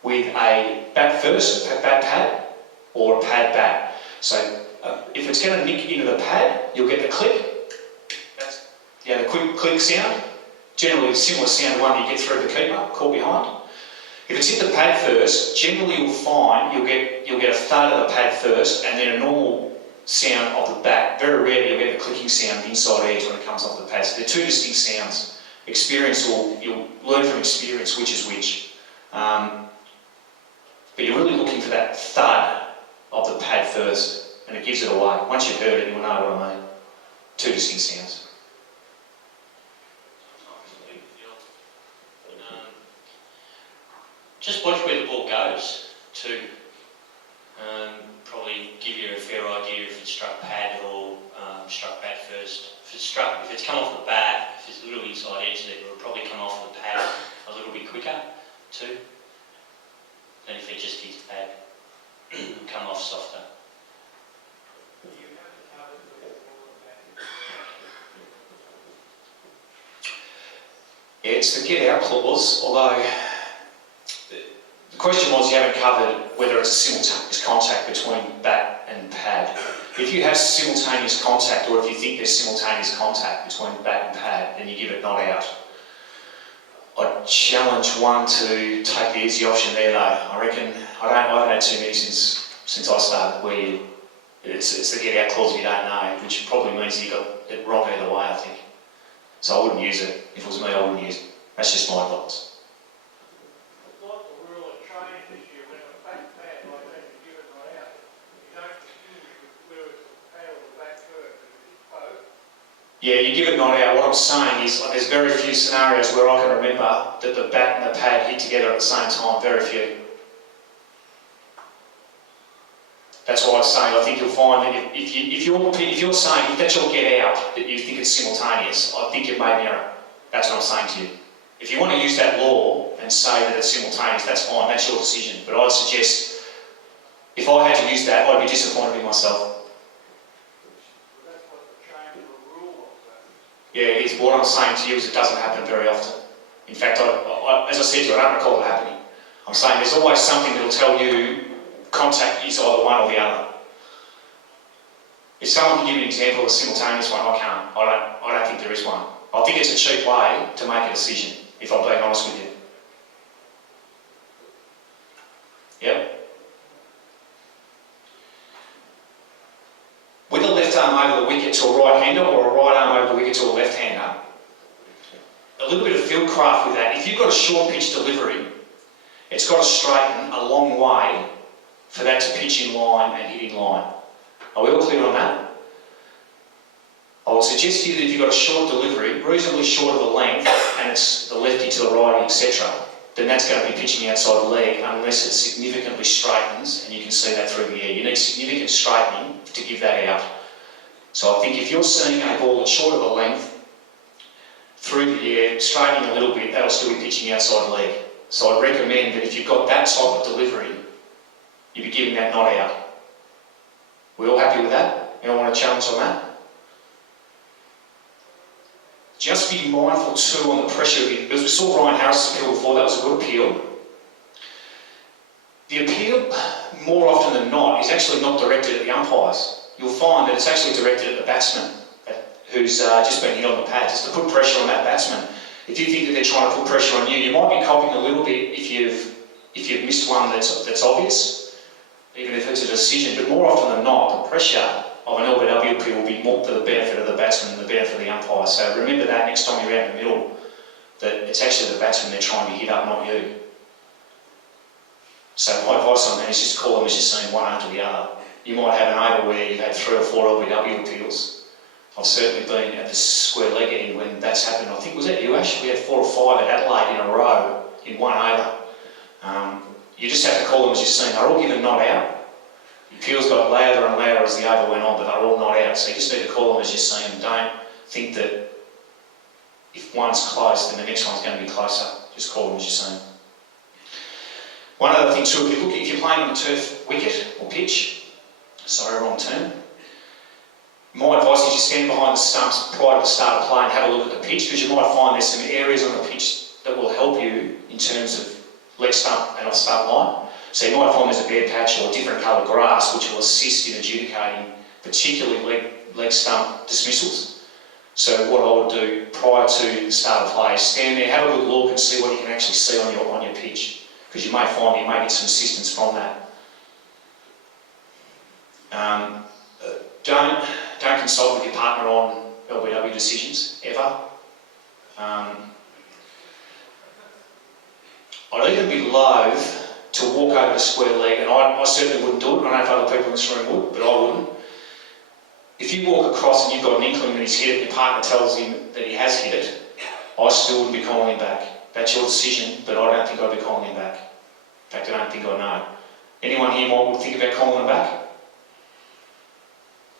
with a bat first, a bat pad, or a pad bat. So if it's going to nick into the pad, you'll get the click. That's the quick click sound. Generally a similar sound to one you get through the keeper, caught behind. If it's hit the pad first, generally you'll find you'll get a thud of the pad first, and then a normal sound of the bat. Very rarely you'll get the clicking sound inside edge when it comes off the pad. So they're two distinct sounds. You'll learn from experience which is which. But you're really looking for that thud of the pad first, and it gives it away. Once you've heard it, you'll know what I mean. Two distinct sounds. Just watch where the ball goes too. Probably give you a fair idea if it's struck pad or struck bat first. If it's come off the bat, if there's a little inside edge there, it'll probably come off the pad a little bit quicker too than if it just hits pad and come off softer. Yeah, it's the get out clause, although the question was you haven't covered whether it's a simultaneous contact between bat and pad. If you have simultaneous contact, or if you think there's simultaneous contact between bat and pad, then you give it not out. I'd challenge one to take the easy option there though. I reckon, I haven't had too many since I started where it's the get out clause you don't know, which probably means you got it wrong either way, I think. So I wouldn't use it. If it was me, I wouldn't use it. That's just my advice. It's like the rule at training this year, when a back pad like that, you give it right out. You don't distinguish whether it's the pad or the back first, it's both. Yeah, you give it not out. What I'm saying is there's very few scenarios where I can remember that the bat and the pad hit together at the same time. Very few. That's why I was saying, I think you'll find that if you're saying, if that's your get out, that you think it's simultaneous, I think you've made an error. That's what I'm saying to you. If you want to use that law and say that it's simultaneous, that's fine, that's your decision. But I'd suggest, if I had to use that, I'd be disappointed in myself. That's what the change of the rule was. Yeah, it is. What I'm saying to you is it doesn't happen very often. In fact, as I said to you, I don't recall it happening. I'm saying there's always something that will tell you contact is either one or the other. If someone can give me an example of a simultaneous one, I can't. I don't think there is one. I think it's a cheap way to make a decision, if I'm being honest with you. Yep. With a left arm over the wicket to a right-hander or a right arm over the wicket to a left-hander, a little bit of field craft with that. If you've got a short pitch delivery, it's got to straighten a long way for that to pitch in line and hit in line. Are we all clear on that? I would suggest to you that if you've got a short delivery, reasonably short of the length, and it's the lefty to the righty, etc., then that's going to be pitching outside the leg unless it significantly straightens, and you can see that through the air. You need significant straightening to give that out. So I think if you're seeing a ball that's short of the length, through the air, straightening a little bit, that'll still be pitching outside the leg. So I'd recommend that if you've got that type of delivery, you'd be giving that not out. We all happy with that? Anyone want to challenge on that? Just be mindful too on the pressure of it, because we saw Ryan Harris' appeal before, that was a good appeal. The appeal, more often than not, is actually not directed at the umpires. You'll find that it's actually directed at the batsman who's just been hit on the pad, just to put pressure on that batsman. If you think that they're trying to put pressure on you, you might be copying a little bit if you've missed one that's obvious, even if it's a decision. But more often than not, the pressure of an LBW appeal will be more to the benefit of the batsman than the benefit of the umpire. So remember that next time you're out in the middle, that it's actually the batsman they're trying to hit up, not you. So my advice on that is just call them as you're seeing one after the other. You might have an over where you've had 3 or 4 LBW appeals. I've certainly been at the square leg end when that's happened. I think, was that you, Ash? We had 4 or 5 at Adelaide in a row in one over. You just have to call them as you're seeing. They're all given not out. The appeals got louder and louder as the over went on, but they're all not out. So you just need to call them as you're seeing them. Don't think that if one's close, then the next one's going to be closer. Just call them as you're seeing. One other thing too, if you're playing on a turf wicket or pitch, sorry, wrong term, my advice is you stand behind the stumps prior to the start of play and have a look at the pitch, because you might find there's some areas on the pitch that will help you in terms of leg stump and off stump line. So you might find there's a bare patch or a different coloured grass which will assist in adjudicating particularly leg stump dismissals. So what I would do prior to the start of play is stand there, have a good look and see what you can actually see on your pitch, because you may find you may get some assistance from that. Don't consult with your partner on LBW decisions, ever. I'd even be loath to walk over the square leg, and I certainly wouldn't do it. I don't know if other people in this room would, but I wouldn't. If you walk across and you've got an inkling that he's hit it, your partner tells him that he has hit it, I still wouldn't be calling him back. That's your decision, but I don't think I'd be calling him back. In fact, I don't think I know. Anyone here would think about calling him back?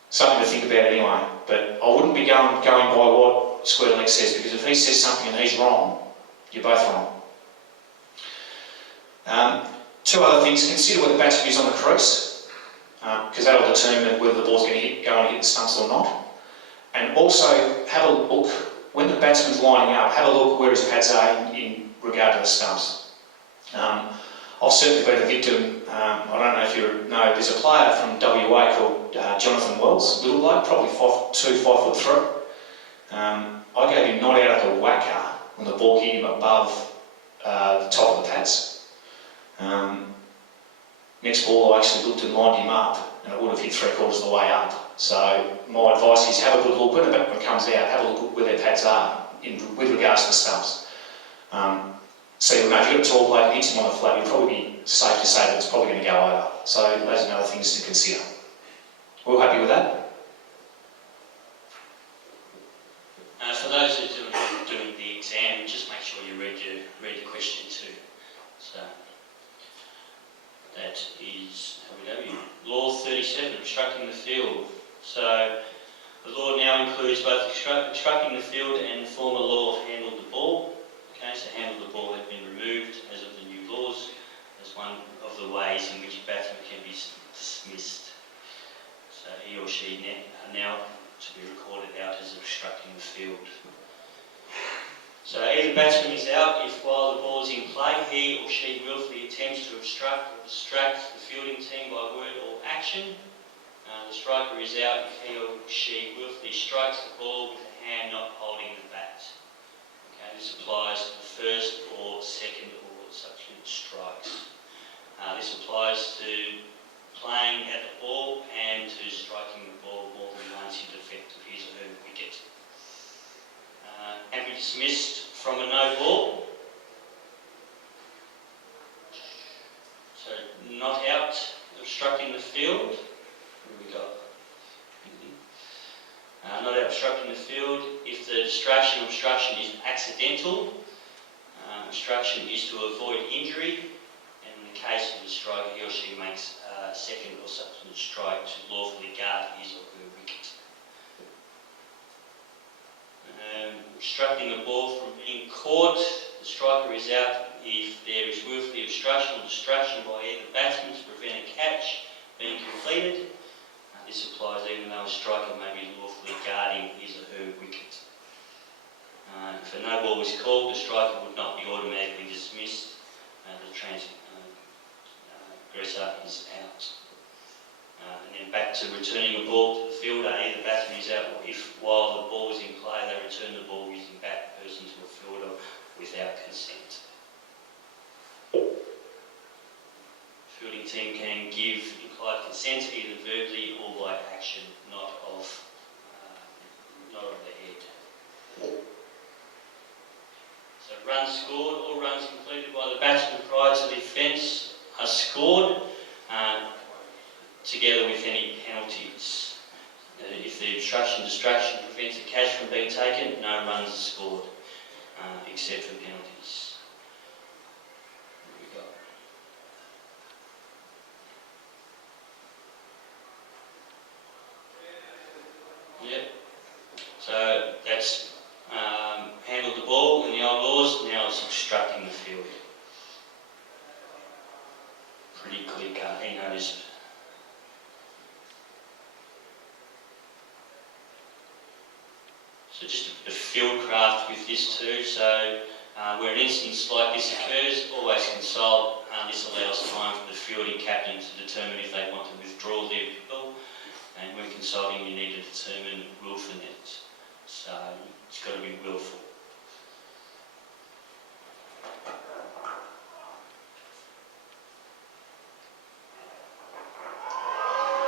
Something to think about anyway, but I wouldn't be going by what square leg says, because if he says something and he's wrong, you're both wrong. 2 other things: consider where the batsman is on the crease, because that'll determine whether the ball's going to go and hit the stumps or not. And also have a look, when the batsman's lining up, have a look where his pads are in regard to the stumps. I've certainly been a victim. I don't know if you know, there's a player from WA called Jonathan Wells, little bloke, probably 5'2", 5'3". I gave him not out at the whacker when the ball hit him above the top of the pads. Next ball I actually looked and lined him up, and it would have hit 3/4 of the way up. So my advice is have a good look when the batsman comes out, have a look at where their pads are with regards to the stumps. So you'll know if you've got a tall bloke and hits him on the flat, you'll probably be safe to say that it's probably going to go over. So those are other things to consider. We're all happy with that? For those who are doing the exam, just make sure you read the question too. So that is LBW. Law 37, obstructing the field. So the law now includes both obstructing the field and the former law of handle the ball. Okay, so handle the ball has been removed as of the new laws as one of the ways in which a batsman can be dismissed. So he or she now to be recorded out as obstructing the field. So either batsman is out if while the ball is in play he or she willfully attempts to obstruct or distract the fielding team by word or action. The striker is out if he or she willfully strikes the ball with the hand not holding the bat. Okay, this applies to the first or second or subsequent strikes. This applies to playing at the ball and to striking the ball more than once in defect of his or her wicket. And be dismissed from a no ball. So not out, obstructing the field. What have we got? Not out obstructing the field. If the distraction or obstruction is accidental, obstruction is to avoid injury. And in the case of the striker, he or she makes a second or subsequent strike to lawfully guard his or her wicket. Obstructing the ball from being caught, the striker is out if there is willfully obstruction or distraction by either batsman to prevent a catch being completed. This applies even though a striker may be lawfully guarding his or her wicket. If a no ball was called, the striker would not be automatically dismissed. The transgressor is out. And then back to returning a ball to the fielder, either batsman is out, or if while the ball is in play they return the ball using bat person to a fielder without consent. Fielding team can give implied consent either verbally or by action, not of the head. So runs scored, all runs completed by the batsman prior to the offence are scored, together with any penalties. If the distraction prevents a catch from being taken, no runs are scored, except for penalties. What have we got? Yep. So that's handled the ball in the old laws, now it's obstructing the field. Pretty clear cut, he knows. So just a bit of field craft with this too. So where an instance like this occurs, always consult. This allows time for the fielding captain to determine if they want to withdraw their ball. And when consulting, you need to determine willfulness. So it's got to be willful.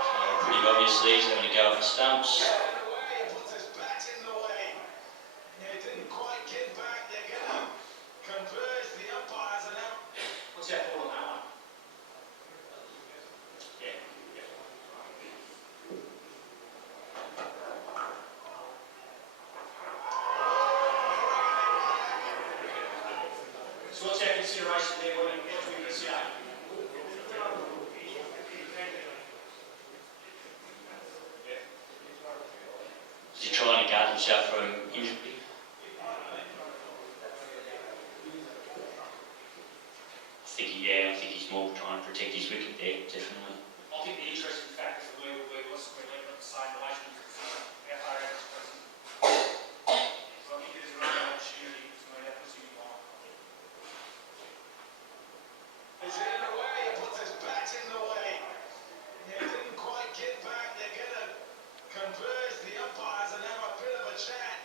So pretty obviously he's having to go up the stumps. What's that called on that one? Yeah. So what's our consideration there when it gets to this out? Is he trying to guard himself from injury? I think he's more trying to protect his wicket there, definitely. I think the interesting factor for me will be what's we're looking at the same relation to how far out it's present. So I think there's a real opportunity to me that puts him in line. Is it in the way? He puts his bat in the way. He didn't quite get back. They're going to converge the umpires and have a bit of a chat.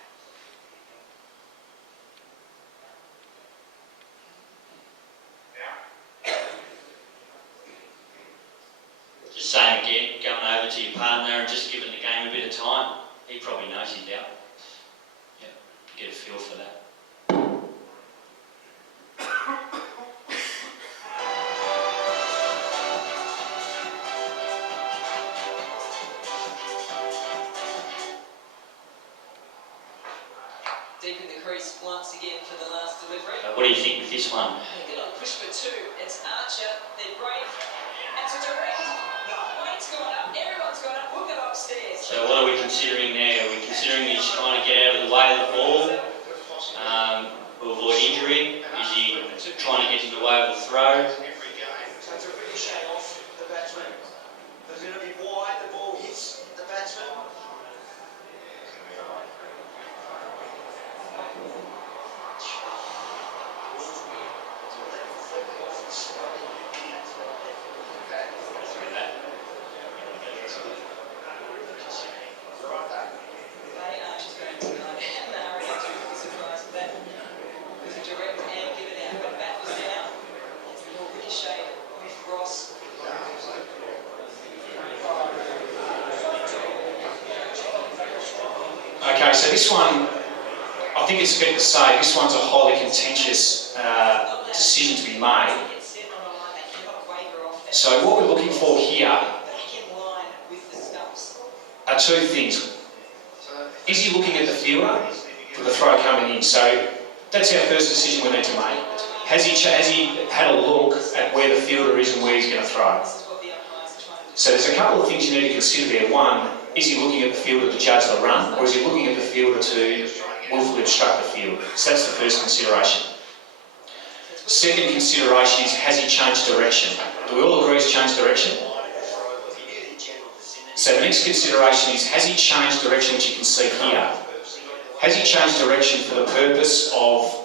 Just saying again, going over to your partner and just giving the game a bit of time. He probably knows he's out. Yep, get a feel for that. Deep in the crease once again for the last delivery. What do you think with this one? They're going to push for two. It's Archer. They're brave. And to direct. Wait. in the way of the throw. Every game. So it's a ricochet off the batsman. It's going to be wide, the ball hits the batsman. They are just going to go and they are actually really surprised with that. It was a direct and given out, but bat was down. It's the ball ricocheted with Ross. Okay, so this one, I think it's fair to say, this one's a highly contentious decision to be made. Get set on a line, they cannot waver off that. So what we're looking for here Back in line with the stumps. are two things. Is he looking at the fielder for the throw coming in? So that's our first decision we need to make. Has he had a look at where the fielder is and where he's going to throw? This is what the umpires are trying to do. So there's a couple of things you need to consider there. One, is he looking at the fielder to judge the run, or is he looking at the fielder to willfully obstruct the field? So that's the first consideration. Second consideration is, has he changed direction? Do we all agree he's changed direction? So the next consideration is, has he changed direction, which you can see here? Has he changed direction for the purpose of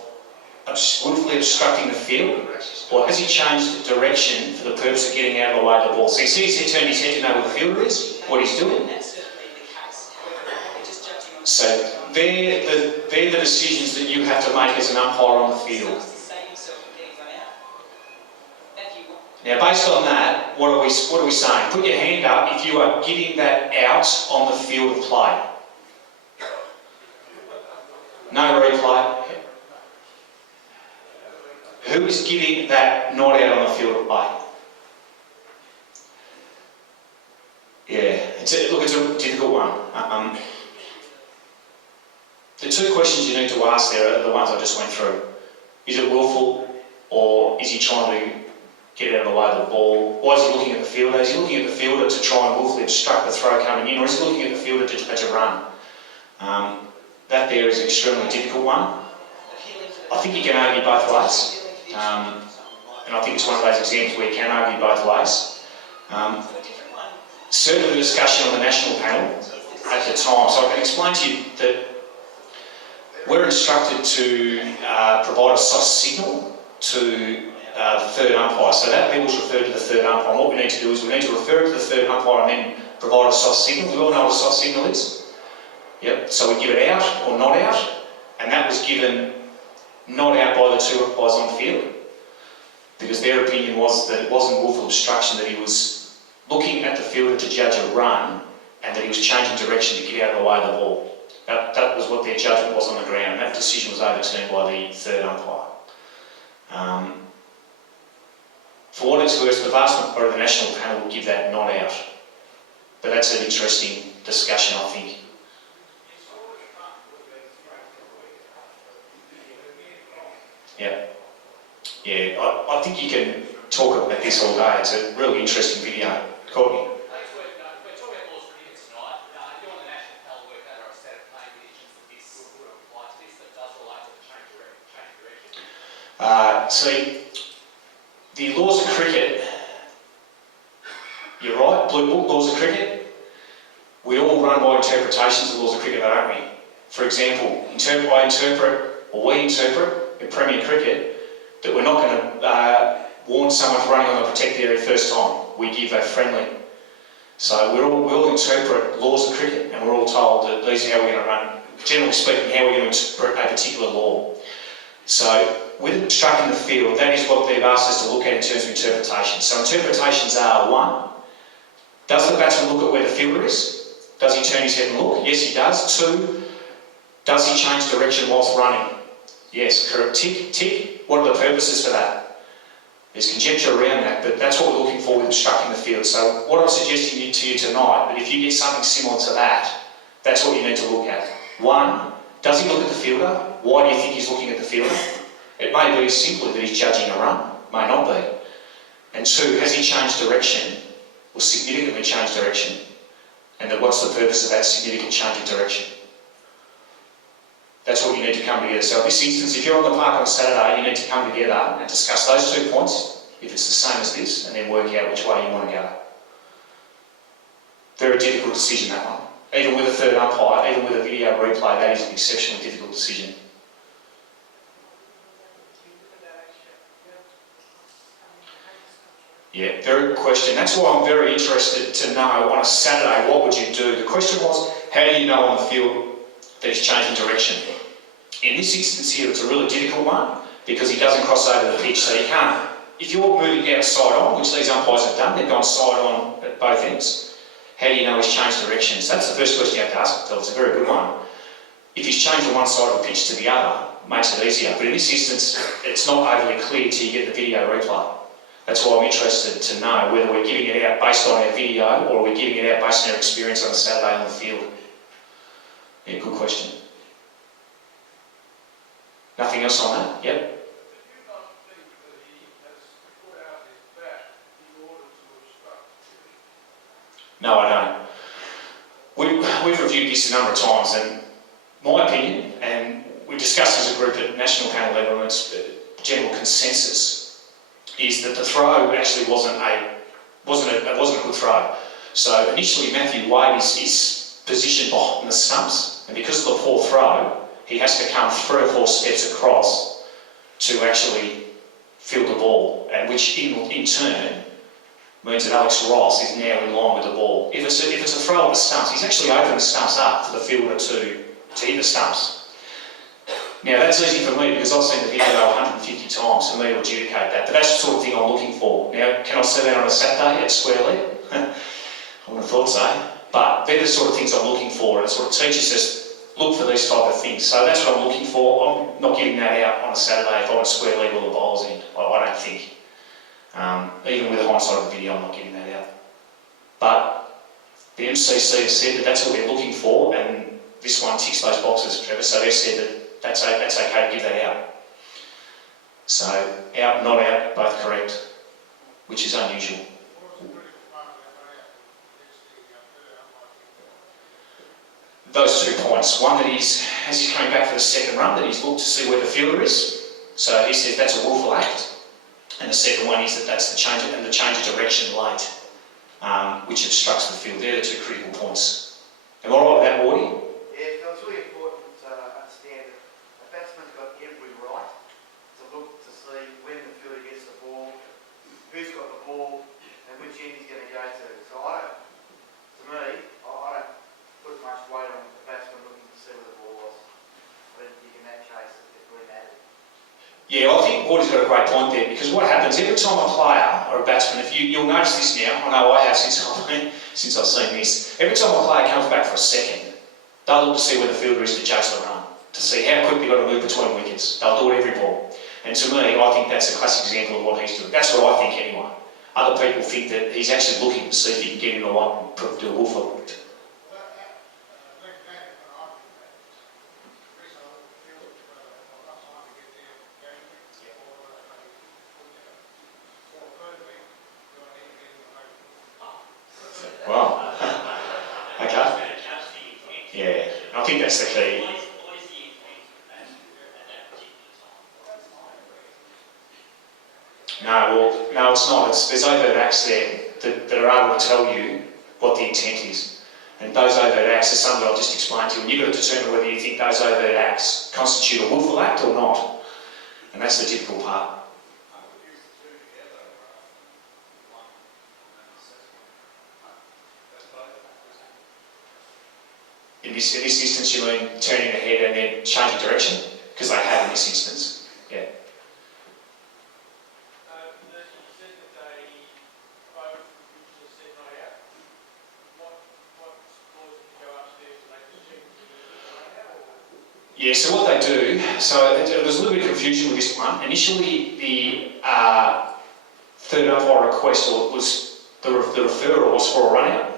willfully obstructing the field, or has he changed direction for the purpose of getting out of the way of the ball? So you see he's turned his head to know where the fielder is, what he's doing. That's certainly the case. However, we're just judging on. So they're the decisions that you have to make as an umpire on the field. To save himself from getting run out. Matthew, Now, based on that, what are we saying? Put your hand up if you are giving that out on the field of play. No replay. Who is giving that not out on the field of play? Yeah, it's a difficult one. The two questions you need to ask there are the ones I just went through. Is it willful, or is he trying to get out of the way of the ball? Why is he looking at the fielder? Is he looking at the fielder to try and willfully obstruct the throw coming in, or is he looking at the fielder to judge a run? That there is an extremely difficult one. appealing for the. I think you can argue both ways. And I think it's one of those examples where you can argue both ways. For a different one. Certainly the discussion on the national panel at the time, so I can explain to you that we're instructed to provide a soft signal to the third umpire. So that label's referred to the third umpire. And what we need to do is we need to refer it to the third umpire and then provide a soft signal. Do we all know what a soft signal is? Yep, so we give it out or not out, and that was given not out by the two umpires on the field, because their opinion was that it wasn't willful obstruction, that he was looking at the fielder to judge a run, and that he was changing direction to get out of the way of the ball. That was what their judgment was on the ground, and that decision was overturned by the third umpire. For what it's worth, the vast majority of the national panel will give that not out, but that's an interesting discussion, I think. Yeah, I think you can talk about this all day. It's a really interesting video. Courtney. Thanks, we're talking about laws of cricket tonight. You on the national panel work out a set of playing conditions that this would apply to this that does relate to the change direction. See, the laws of cricket, you're right, Blue Book, laws of cricket, we all run by interpretations of laws of cricket, don't we? For example, we interpret in Premier Cricket that we're not going to warn someone for running on the protected area first time. We give a friendly. So we all interpret laws of cricket, and we're all told that these are how we're going to run, generally speaking, how we're going to interpret a particular law. So with obstructing the field, that is what they've asked us to look at in terms of interpretation. So interpretations are: one, does the batsman look at where the fielder is? Does he turn his head and look? Yes, he does. Two, does he change direction whilst running? Yes, correct. Tick, tick. What are the purposes for that? There's conjecture around that, but that's what we're looking for with obstructing the field. So what I'm suggesting to you tonight, that if you get something similar to that, that's what you need to look at. One, does he look at the fielder? Why do you think he's looking at the fielder? It may be simply that he's judging a run, may not be. And two, has he changed direction, or significantly changed direction? And then what's the purpose of that significant change of direction? That's what you need to come together. So in this instance, if you're on the park on a Saturday, you need to come together and discuss those 2 points, if it's the same as this, and then work out which way you want to go. Very difficult decision, that one. Even with a third umpire, even with a video replay, that is an exceptionally difficult decision. Yeah, very good question. That's why I'm very interested to know on a Saturday, what would you do? The question was, how do you know on the field that he's changing direction? In this instance here, it's a really difficult one because he doesn't cross over the pitch, so you can't. If you're moving out side on, which these umpires have done, they've gone side on at both ends, how do you know he's changed direction? So that's the first question you have to ask yourself. It's a very good one. If he's changed from one side of the pitch to the other, it makes it easier. But in this instance, it's not overly clear till you get the video replay. That's why I'm interested to know whether we're giving it out based on our video or we're giving it out based on our experience on a Saturday on the field. Yeah, good question. Nothing else on that? Yep. Do you not think that he has put out his bat in order to obstruct the No, I don't. We've reviewed this a number of times, and my opinion, and we discussed as a group at national panel level, and it's general consensus, is that the throw actually wasn't a good throw. So initially Matthew Wade is positioned behind the stumps, and because of the poor throw, he has to come 3 or 4 steps across to actually field the ball, and which in turn means that Alex Ross is now in line with the ball. If it's a throw at the stumps, he's actually opened the stumps up for the fielder to hit the stumps. Now that's easy for me because I've seen the video 150 times for me to adjudicate that, but that's the sort of thing I'm looking for. Now, can I see that on a Saturday at square leg? I wouldn't have thought so, but they're the sort of things I'm looking for, and it sort of teaches us look for these type of things. So that's what I'm looking for. I'm not giving that out on a Saturday if I'm at square leg or the bowler's end. I don't think. Even with the hindsight of the video, I'm not giving that out. But the MCC has said that that's what we're looking for, and this one ticks those boxes, Trevor. So they've said that that's okay to give that out. So out, not out, both correct, which is unusual. Those 2 points. One that as he's coming back for the second run, that he's looked to see where the fielder is. So he says that's a willful act. And the second one is that that's the change of direction late, which obstructs the field. They're the 2 critical points. Am I right with that, Wardy? Yeah, so it's really important to understand that a batsman's got every right to look to see when the fielder gets the ball, who's got the ball, and which end he's going to go to. So I don't put much weight on the batsman looking to see where the ball was. I don't think in that case it really mattered. Yeah, I think Wardy's got a great point there, because what happens every time a player or a batsman, you'll notice this now, I know I have since I've seen this, every time a player comes back for a second, they'll look to see where the fielder is to judge the run, to see how quick they've got to move between wickets. They'll do it every ball. And to me, I think that's a classic example of what he's doing. That's what I think anyway. Other people think that he's actually looking to see if he can get in the light and do a wolf look. Wow. Okay. Yeah, I think that's the key. No, it's not. There's overt acts there that are able to tell you what the intent is. And those overt acts are something I'll just explain to you. And you've got to determine whether you think those overt acts constitute a willful act or not. And that's the difficult part. In this instance, you mean turning the head and then changing direction? Because they have in this instance. Yeah. Yeah, so what they do, so there's a little bit of confusion with this one. Initially, the third umpire request was the referral was for a run out.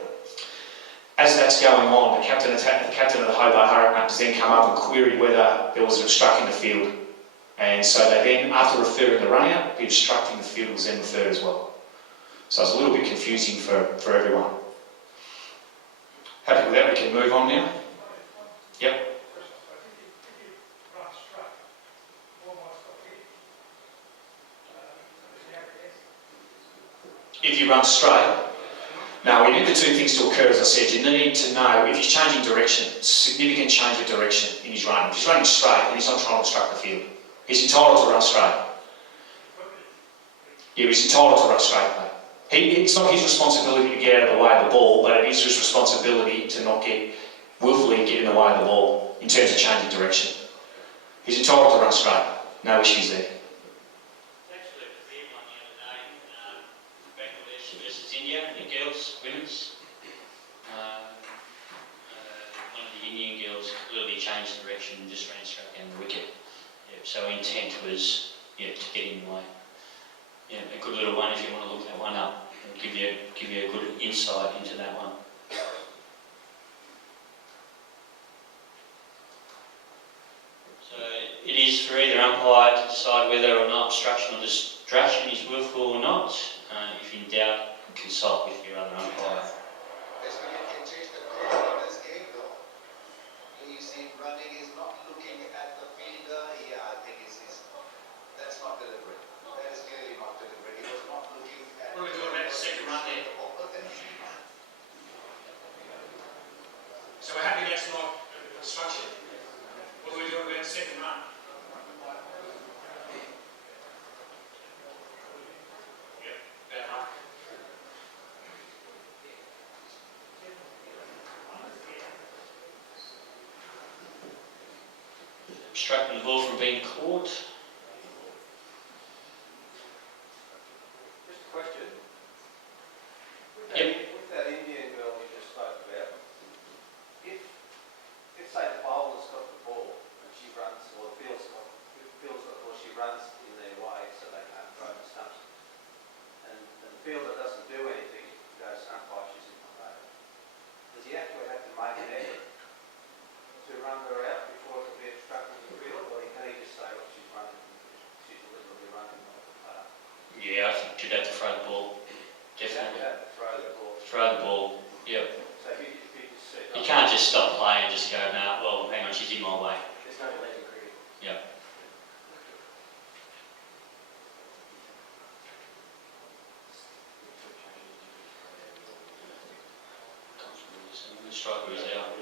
As that's going on, the captain of the Hobart Hurricanes then come up and queried whether there was an obstructing the field. And so they then, after referring the run out, the obstructing the field was then referred as well. So it's a little bit confusing for everyone. Happy with that? We can move on now? Yep. if you run straight. Now, we need the two things to occur, as I said. You need to know if he's changing direction, significant change of direction in his running. If he's running straight, then he's not trying to obstruct the field. He's entitled to run straight. Yeah, he's entitled to run straight, mate. It's not his responsibility to get out of the way of the ball, but it is his responsibility to not willfully get in the way of the ball in terms of changing direction. He's entitled to run straight. No issues there. Actually, the big one the other day, Bangladesh versus India, the girls, women's. One of the Indian girls clearly changed direction and just ran straight down the wicket. Yeah, so intent was to get in the way. Yeah, a good little one if you want to look that one up. It'll give you a good insight into that one. So it is for either umpire to decide whether or not obstruction or distraction is willful or not. If in doubt, consult with your other umpire. Yes, but it can change the course of this game though. You see, running is not looking at the fielder. Yeah, I think that's not deliberate. That is clearly not deliberate. He was not looking at... What are we doing about the second run there? So we're happy that's not obstruction. What are we doing about the second run? Yeah, bad mark. Obstructing the ball from being caught. Just a question. Yep. With that Indian girl you just spoke about, if say the bowler's got the ball and she runs, or the field's got or she runs in their way so they can't throw the stumps, and the fielder doesn't do anything, goes umpire, she's in my favour. Does he actually have to make an effort to run her out before it can be obstructing the field, or can he just say, well, she's literally running off the path? Yeah, I think you'd have to throw the ball. Definitely. Have to throw the ball. Throw the ball. Yep. So if you just see, You can't just stop playing and just go, no, well, hang on, she's in my way. there's no legal cricket. Yep. The striker is out.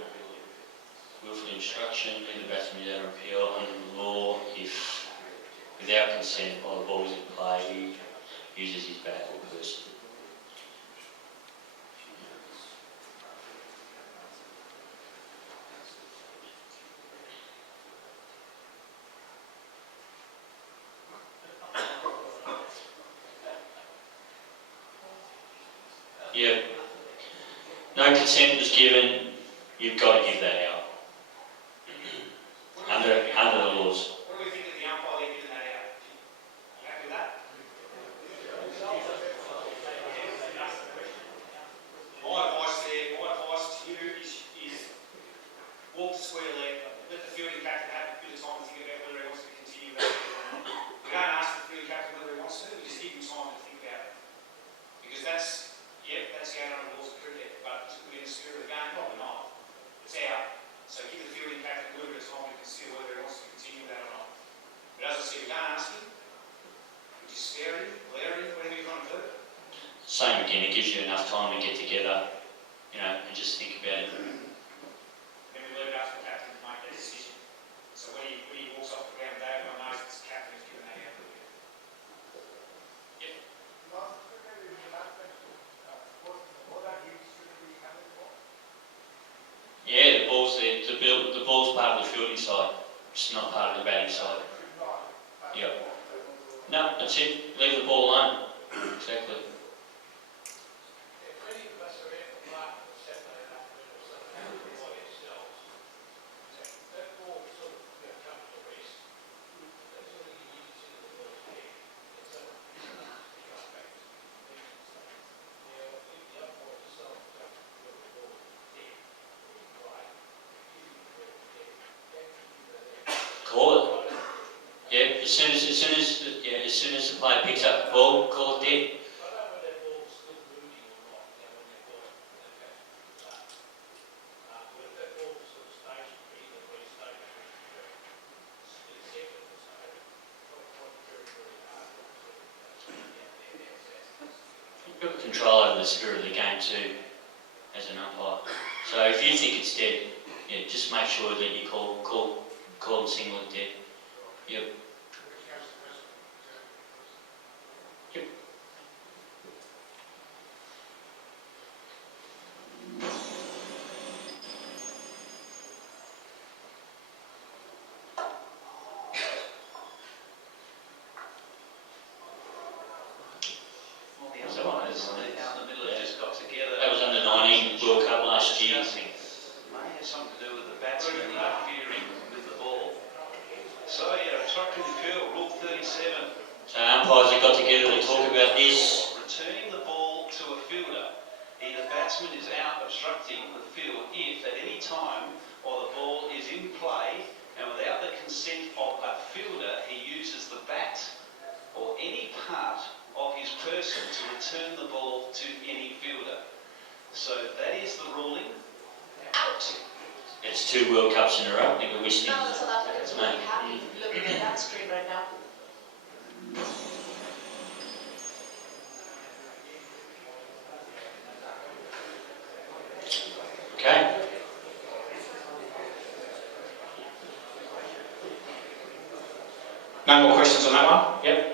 Willful instruction, leave the batsman without appeal under the law if, without consent, while the ball is in play, he uses his bat or purse. Yeah. No consent was given, you've got to give that out. Under the laws. What do we think of the umpire there giving that out? You happy with that? My advice to you is walk the square leg, let the fielding captain have a bit of time to think about whether he wants to continue that or not. We don't ask the fielding captain whether he wants to, we just give him time to think about it. Because that's going under the rules of cricket, but within the spirit of the game, probably not. It's out. So give the fielding captain a little bit of time to consider whether he wants to continue that or not. But as I said, we don't ask him, we just scare him, glare him, whatever you want to do. Same again, it gives you enough time to get together, and just think about it. Then we leave it up to the captain to make that decision. So when he walks off the ground, everyone knows it's the captain who's given that out. Yep. Yeah, the ball's there. The ball's part of the fielding side. It's not part of the batting side. Yep. No, that's it. Leave the ball alone. Exactly. Call it. Yeah, as soon as the player picks up the ball, call it dead. You've got control over the spirit of the game too, as an umpire. So if you think it's dead, yeah, just make sure that you call the single it dead. Yep. Yep. All the other ones out in the middle have just got together. That was under 19 World Cup last year. May have something to do with the batsman interfering with the ball. So yeah, obstructing the field, rule 37. So umpires have got together to talk about this. Returning the ball to a fielder. Either batsman is out obstructing the field if at any time while the ball is in play and without the consent of a fielder he uses the bat or any part of his person to return the ball to any fielder. So that is the ruling. Out. It's 2 World Cups in a row. I think we're listening. No, the South Africans will be happy looking at that screen right now. Okay. No more questions on that one? Yep.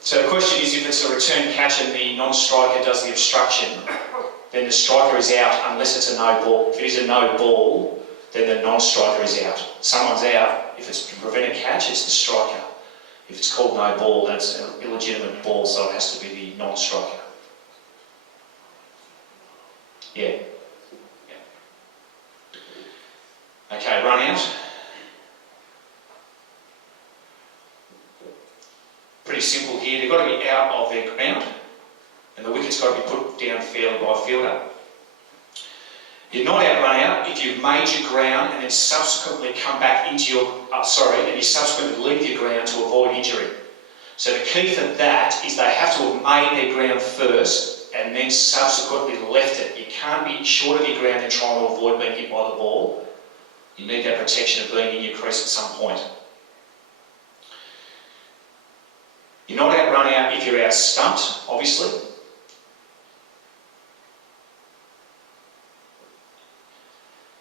So the question is, if it's a return catch and the non-striker does the obstruction, then the striker is out unless it's a no ball. If it is a no ball, then the non-striker is out. Someone's out. If it's to prevent a catch, it's the striker. If it's called no ball, then it's an illegitimate ball, so it has to be the non-striker. Yeah. Okay, run out. Pretty simple here. They've got to be out of their ground, and the wicket's got to be put down fairly by a fielder. You're not out, run out if you've made your ground and then subsequently come back into your, and you subsequently leave your ground to avoid injury. So the key for that is they have to have made their ground first and then subsequently left it. You can't be short of your ground and trying to avoid being hit by the ball. You need that protection of being in your crease at some point. You're not out, run out if you're out stumped, obviously.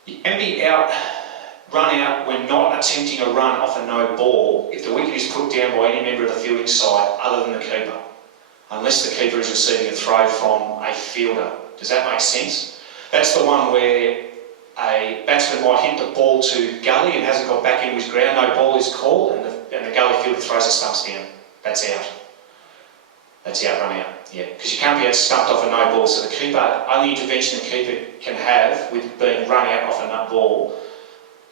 You can be out, run out when not attempting a run off a no ball if the wicket is put down by any member of the fielding side other than the keeper, unless the keeper is receiving a throw from a fielder. Does that make sense? That's the one where a batsman might hit the ball to gully and hasn't got back into his ground, no ball is called, and the gully fielder throws the stumps down. That's out. That's out, run out. Yeah, because you can't be out stumped off a no ball. So the keeper, only intervention the keeper can have with being run out off a no ball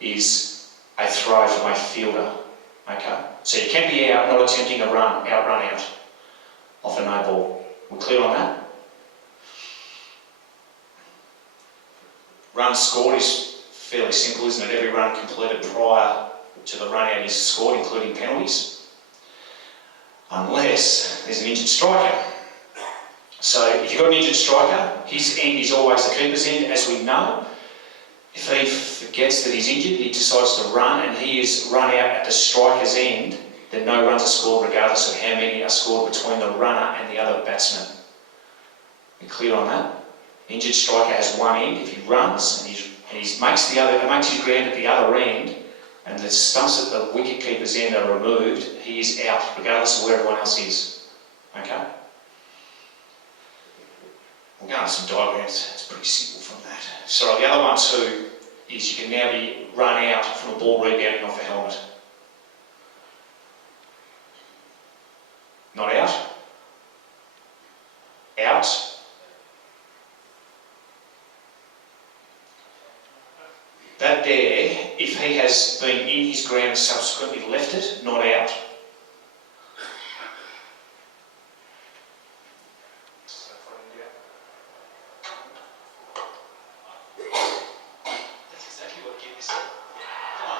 is a throw from a fielder. Okay, so you can be out, not attempting a run out off a no ball. We're clear on that? Run scored is fairly simple, isn't it? Every run completed prior to the run out is scored, including penalties. Unless there's an injured striker. So if you've got an injured striker, his end is always the keeper's end, as we know. If he forgets that he's injured, he decides to run and he is run out at the striker's end, then no runs are scored regardless of how many are scored between the runner and the other batsman. You clear on that? The injured striker has one end. If he runs and he makes his ground at the other end, and the stumps at the wicket keeper's end are removed, he is out, regardless of where everyone else is. Okay? We'll go on some diagrams. It's pretty simple from that. So the other one too is you can now be run out from a ball rebounding off a helmet. Not out. Out. That there, if he has been in his ground and subsequently left it, not out. That's exactly what Gib said. Come on,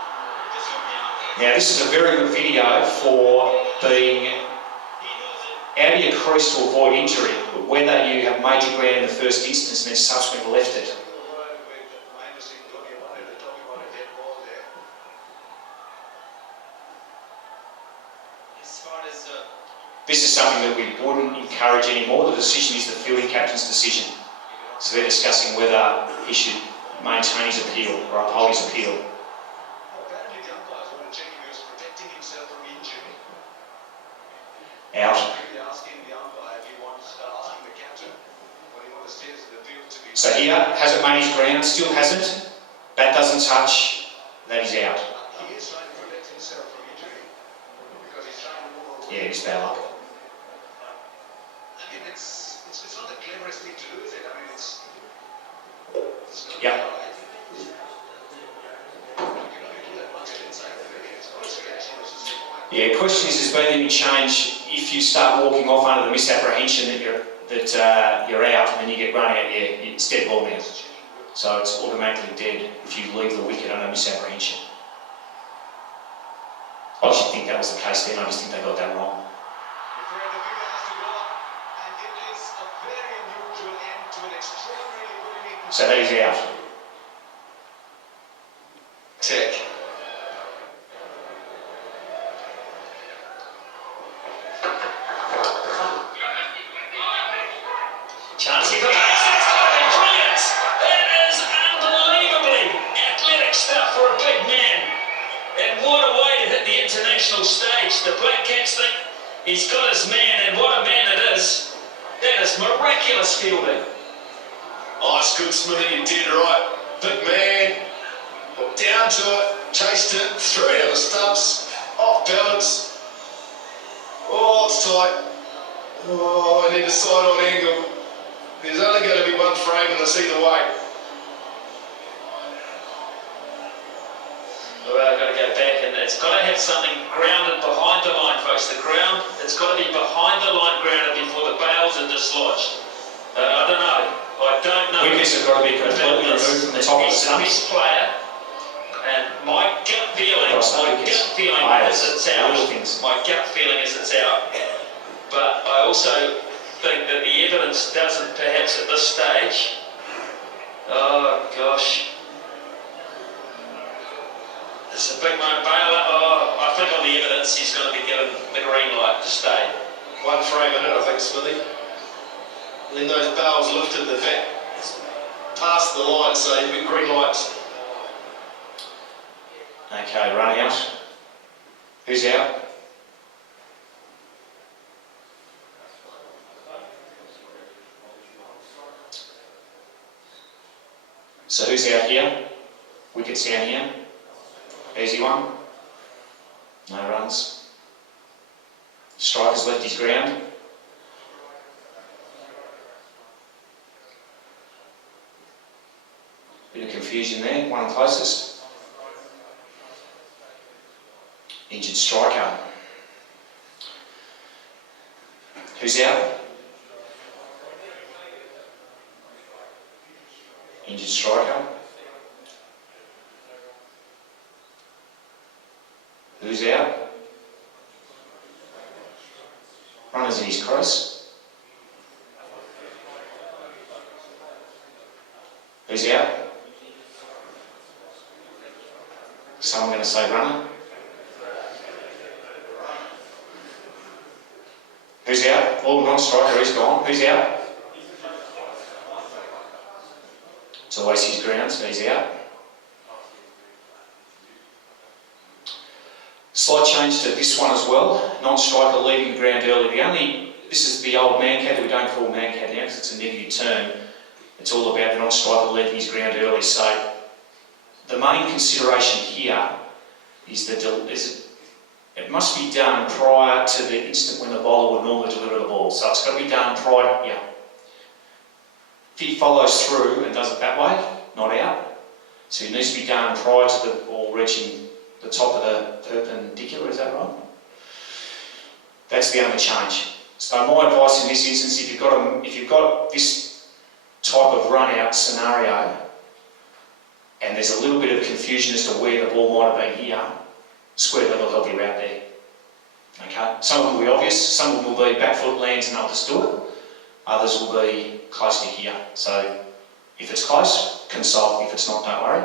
just look now. Now this is a very good video for being How do you crease to avoid injury? Whether you have made your ground in the first instance and then subsequently left it. As far as This is something that we wouldn't encourage anymore. The decision is the fielding captain's decision. So they're discussing whether he should maintain his appeal or uphold his appeal. apparently the umpires want to check if he was protecting himself from injury. Out. Maybe asking the umpire if he wants, asking the captain what he wants to steer to the field to be. So here, hasn't made his ground, still hasn't. Bat doesn't touch, that is out. He is trying to protect himself from injury because he's trying to move away. Yeah, it's bad luck. I mean, it's not the cleverest thing to do, is it? I mean, it's not Yep. right. You do that once you're inside the field. It's not a reaction, it's just a point. Yeah, question is, there's been any change if you start walking off under the misapprehension that you're out and then you get run out, yeah, it's dead ball now. So it's automatically dead if you leave the wicket under misapprehension. I actually think that was the case then, I just think they got that wrong. Before the field has to go, and it is a very unusual end to an extraordinarily good inning. So that is out. Tick. Chance for pace, it's going to be brilliant. It is unbelievably athletic stuff for a big man. And what a way to hit the international stage. The Black Caps think he's got his man, and what a man it is. That is miraculous fielding. Oh, it's good, Smithy, you did right. Big man, got down to it, chased it, threw it at the stumps, off balance. Oh, it's tight. Oh, I need a side on angle. There's only going to be one frame and it's either way. Well, I've got to go back, and it's got to have something grounded behind the line, folks. The ground, it's got to be behind the line grounded before the bails are dislodged. I don't know. I don't know. Wickets have got to be completely removed from the top of the He's the best stumps. player, and my gut feeling is it's out. Little things. My gut feeling is it's out. But I also think that the evidence doesn't, perhaps at this stage. Oh gosh. It's a big moment. Baylor, I think on the evidence he's going to be given the green light to stay. One frame in it, I think, Smithy. And then those barrels lifted the back past the line, so you've got green lights. Okay, run out. Who's out? So who's out here? Wickets down here. Easy one. No runs. Striker's left his ground. Bit of confusion there, one closest. Injured striker. Who's out? Injured striker. Who's out? Runners in his crease. Who's out? Someone going to say runner? Who's out? Oh, non-striker, he's gone. Who's out? It's always his ground, so he's out. Slight change to this one as well. Non-striker leaving the ground early. This is the old man cat, we don't call man cat now because it's a negative term. It's all about the non-striker leaving his ground early. So the main consideration here is that it must be done prior to the instant when the bowler would normally deliver the ball. So it's got to be done prior, yeah. If he follows through and does it that way, not out. So it needs to be done prior to the ball reaching the top of the perpendicular, is that right? That's the only change. So my advice in this instance, if you've got this type of run-out scenario, and there's a little bit of confusion as to where the ball might have been here, square level help you out there. Okay, some of them will be obvious, some of them will be back foot lands and they'll just do it. Others will be close to here. So if it's close, consult. If it's not, don't worry.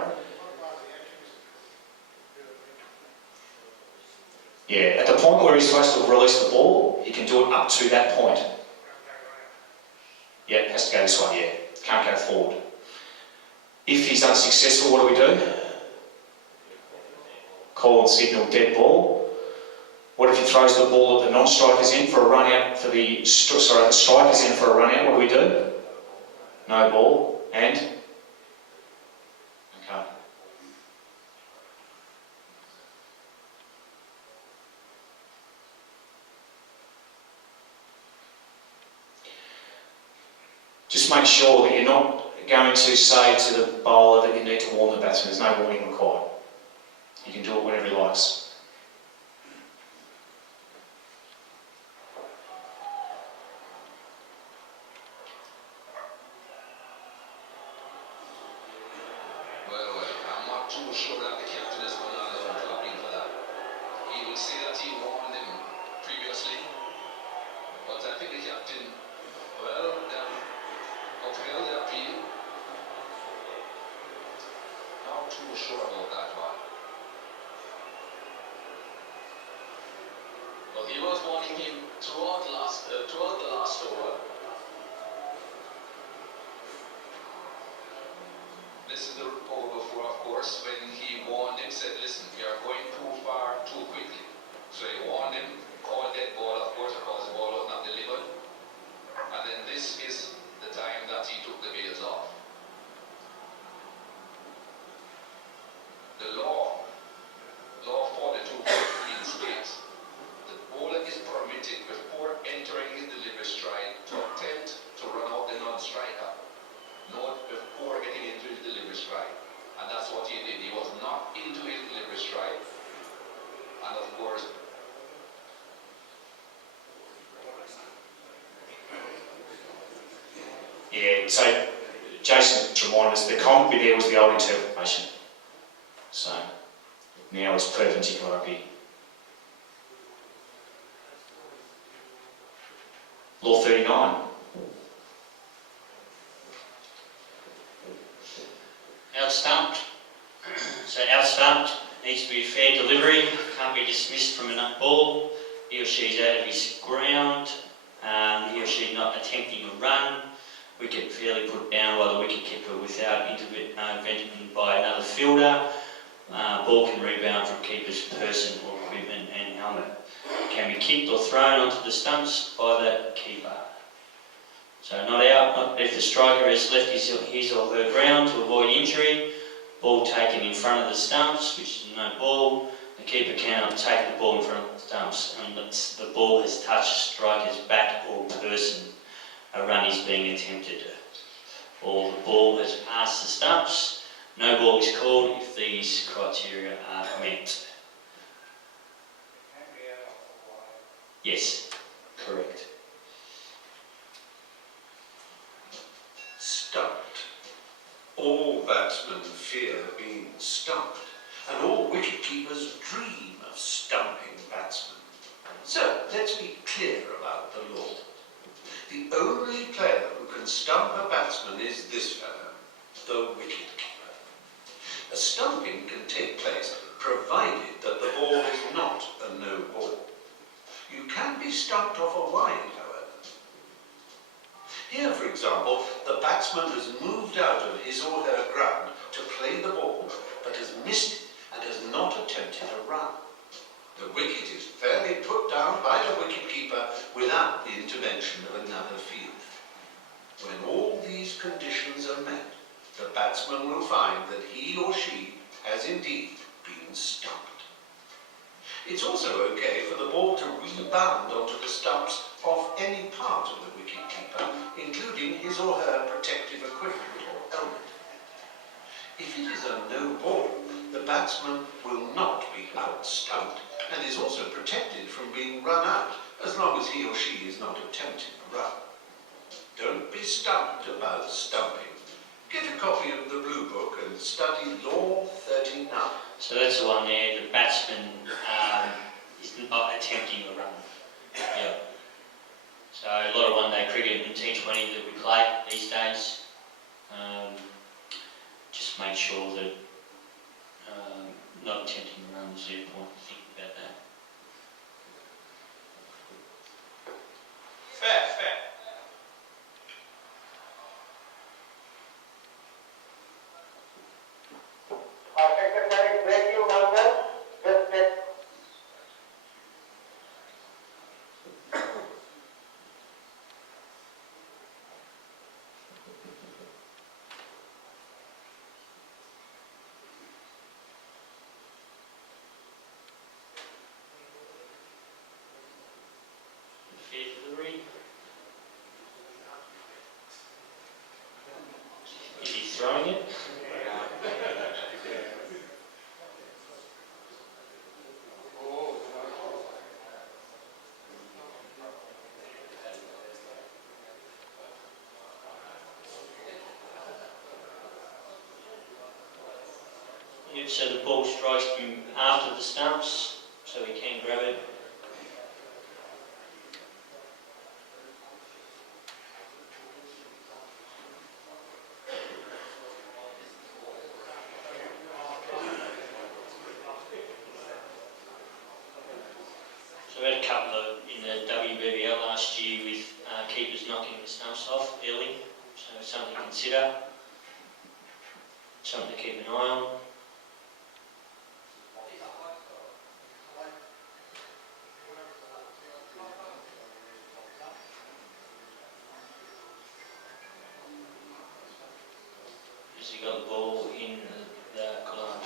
Yeah, at the point where he's supposed to release the ball, he can do it up to that point. Yeah, it has to go this way, yeah. Can't go forward. If he's unsuccessful, what do? Call and signal dead ball. What if he throws the ball that the non-striker's in for a run out for the striker's in for a run out? What do? No ball. And? Okay. Just make sure that you're not going to say to the bowler that you need to warn the batsman. There's no warning required. He can do it whenever he likes. Well, I'm not too sure that the captain is going to allow clapping for that. He will say that he warned him previously, but I think the captain, well, upheld the appeal. Not too sure about that one. But he was warning him throughout the last over. This is the over before, of course, when he warned him, said, listen, we are going too far too quickly. So he warned him, called dead ball, of course, because the ball was not delivered. And then this is the time that he took the bails off. The law 42 states the bowler is permitted before entering his delivery stride to attempt to run out the non-striker. Not before getting into his delivery stride. And that's what he did. He was not into his delivery stride. And of course, Yeah, so Jason reminded us the commentary there was the old interpretation. So now it's perpendicular up here. Law 39. Out-stumped. So out-stumped needs to be a fair delivery, can't be dismissed from a ball. He or she's out of his ground, he or she not attempting a run, wicket fairly put down by the wicket-keeper without intervention by another fielder. Ball can rebound from keeper's person or equipment and helmet. Can be kicked or thrown onto the stumps by the keeper. So not out, not if the striker has left his or her ground to avoid injury. Ball taken in front of the stumps, which is no ball. The keeper cannot take the ball in front of the stumps unless the ball has touched the striker's back or person. A run is being attempted. Or the ball has passed the stumps. No ball is called if these criteria are met. Yes, correct. stumped. All batsmen fear being stumped, and all wicket-keepers dream of stumping batsmen. So, let's be clear about the law. The only player who can stump a batsman is this fellow, the wicket-keeper. A stumping can take place provided that the ball is not a no ball. You can be stumped off a wide, however. Here, for example, the batsman has moved out of his or her ground to play the ball, but has missed it and has not attempted a run. The wicket is fairly put down by the wicket-keeper without the intervention of another fielder. When all these conditions are met, the batsman will find that he or she has indeed been stumped. It's also okay for the ball to rebound onto the stumps of any part of the wicket-keeper, including his or her protective equipment or helmet. If it is a no ball, the batsman will not be out-stumped and is also protected from being run out as long as he or she is not attempting a run. Don't be stumped about stumping. Get a copy of the Blue Book and study Law 39. So that's the one there, the batsman is not attempting a run. Yeah. So a lot of one-day cricket and T20 that we play these days, just make sure that not attempting a run is the important thing about that. Fair, fair. Secretary, breaking numbers, just let Fair for the read. Is he throwing it? Yep, so the ball strikes him after the stumps, so he can grab it. So we had a couple of in the WBBL last year with keepers knocking the stumps off early, so something to consider, something to keep an eye on. Has he got the ball in the glove?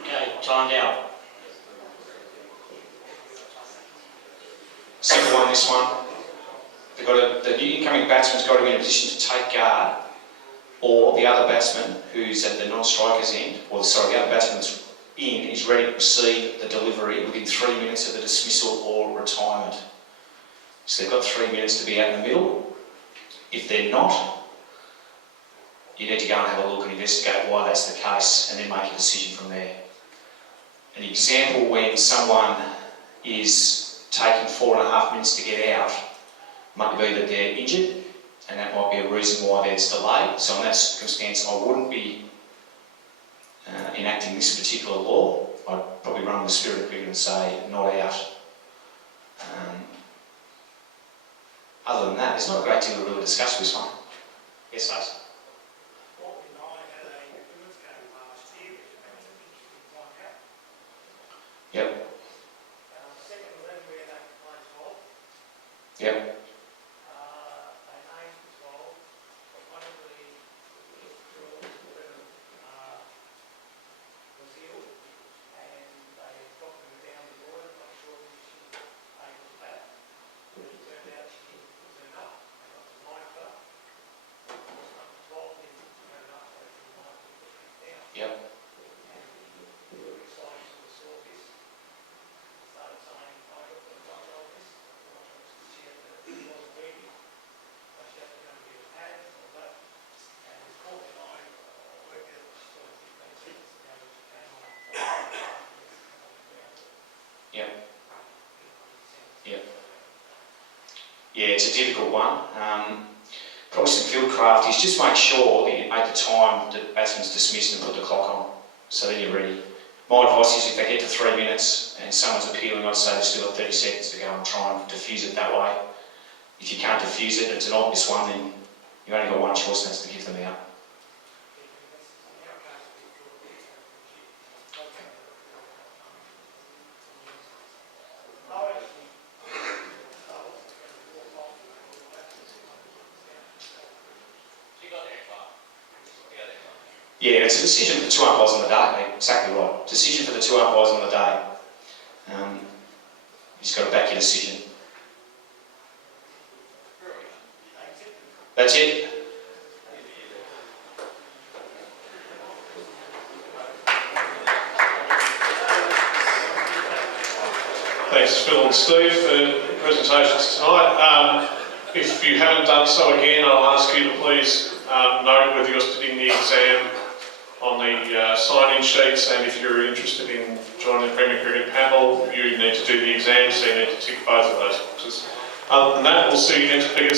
Okay, timed out. Simple one, this one. The incoming batsman's got to be in a position to take guard, or the other batsman who's at the non-striker's end, or sorry, the other batsman that's in is ready to receive the delivery within 3 minutes of the dismissal or retirement. So they've got 3 minutes to be out in the middle. If they're not, you need to go and have a look and investigate why that's the case, and then make a decision from there. An example when someone is taking 4.5 minutes to get out might be that they're injured, and that might be a reason why there's delay. So in that circumstance, I wouldn't be enacting this particular law. I'd probably run the spirit of cricket and say not out. Other than that, there's not a great deal to really discuss with this one. Yes, guys. Yep. Yep. Yep. Yeah, it's a difficult one. Probably some field craft is just make sure that you, at the time the batsman's dismissed and put the clock on, so then you're ready. My advice is if they get to 3 minutes and someone's appealing, I'd say they've still got 30 seconds to go and try and diffuse it that way. If you can't diffuse it, it's an obvious one, then you've only got one choice, and that's to give them out. Yeah, it's a decision for the 2 umpires on the day, mate. Exactly right. Decision for the 2 umpires on the day. You just got to back your decision. That's it. Thanks, Phil and Steve, for the presentations tonight. If you haven't done so again, I'll ask you to please note whether you're sitting the exam on the sign-in sheets, and if you're interested in joining the Premier Cricket panel, you need to do the exam, so you need to tick both of those boxes. Other than that, we'll see you next week.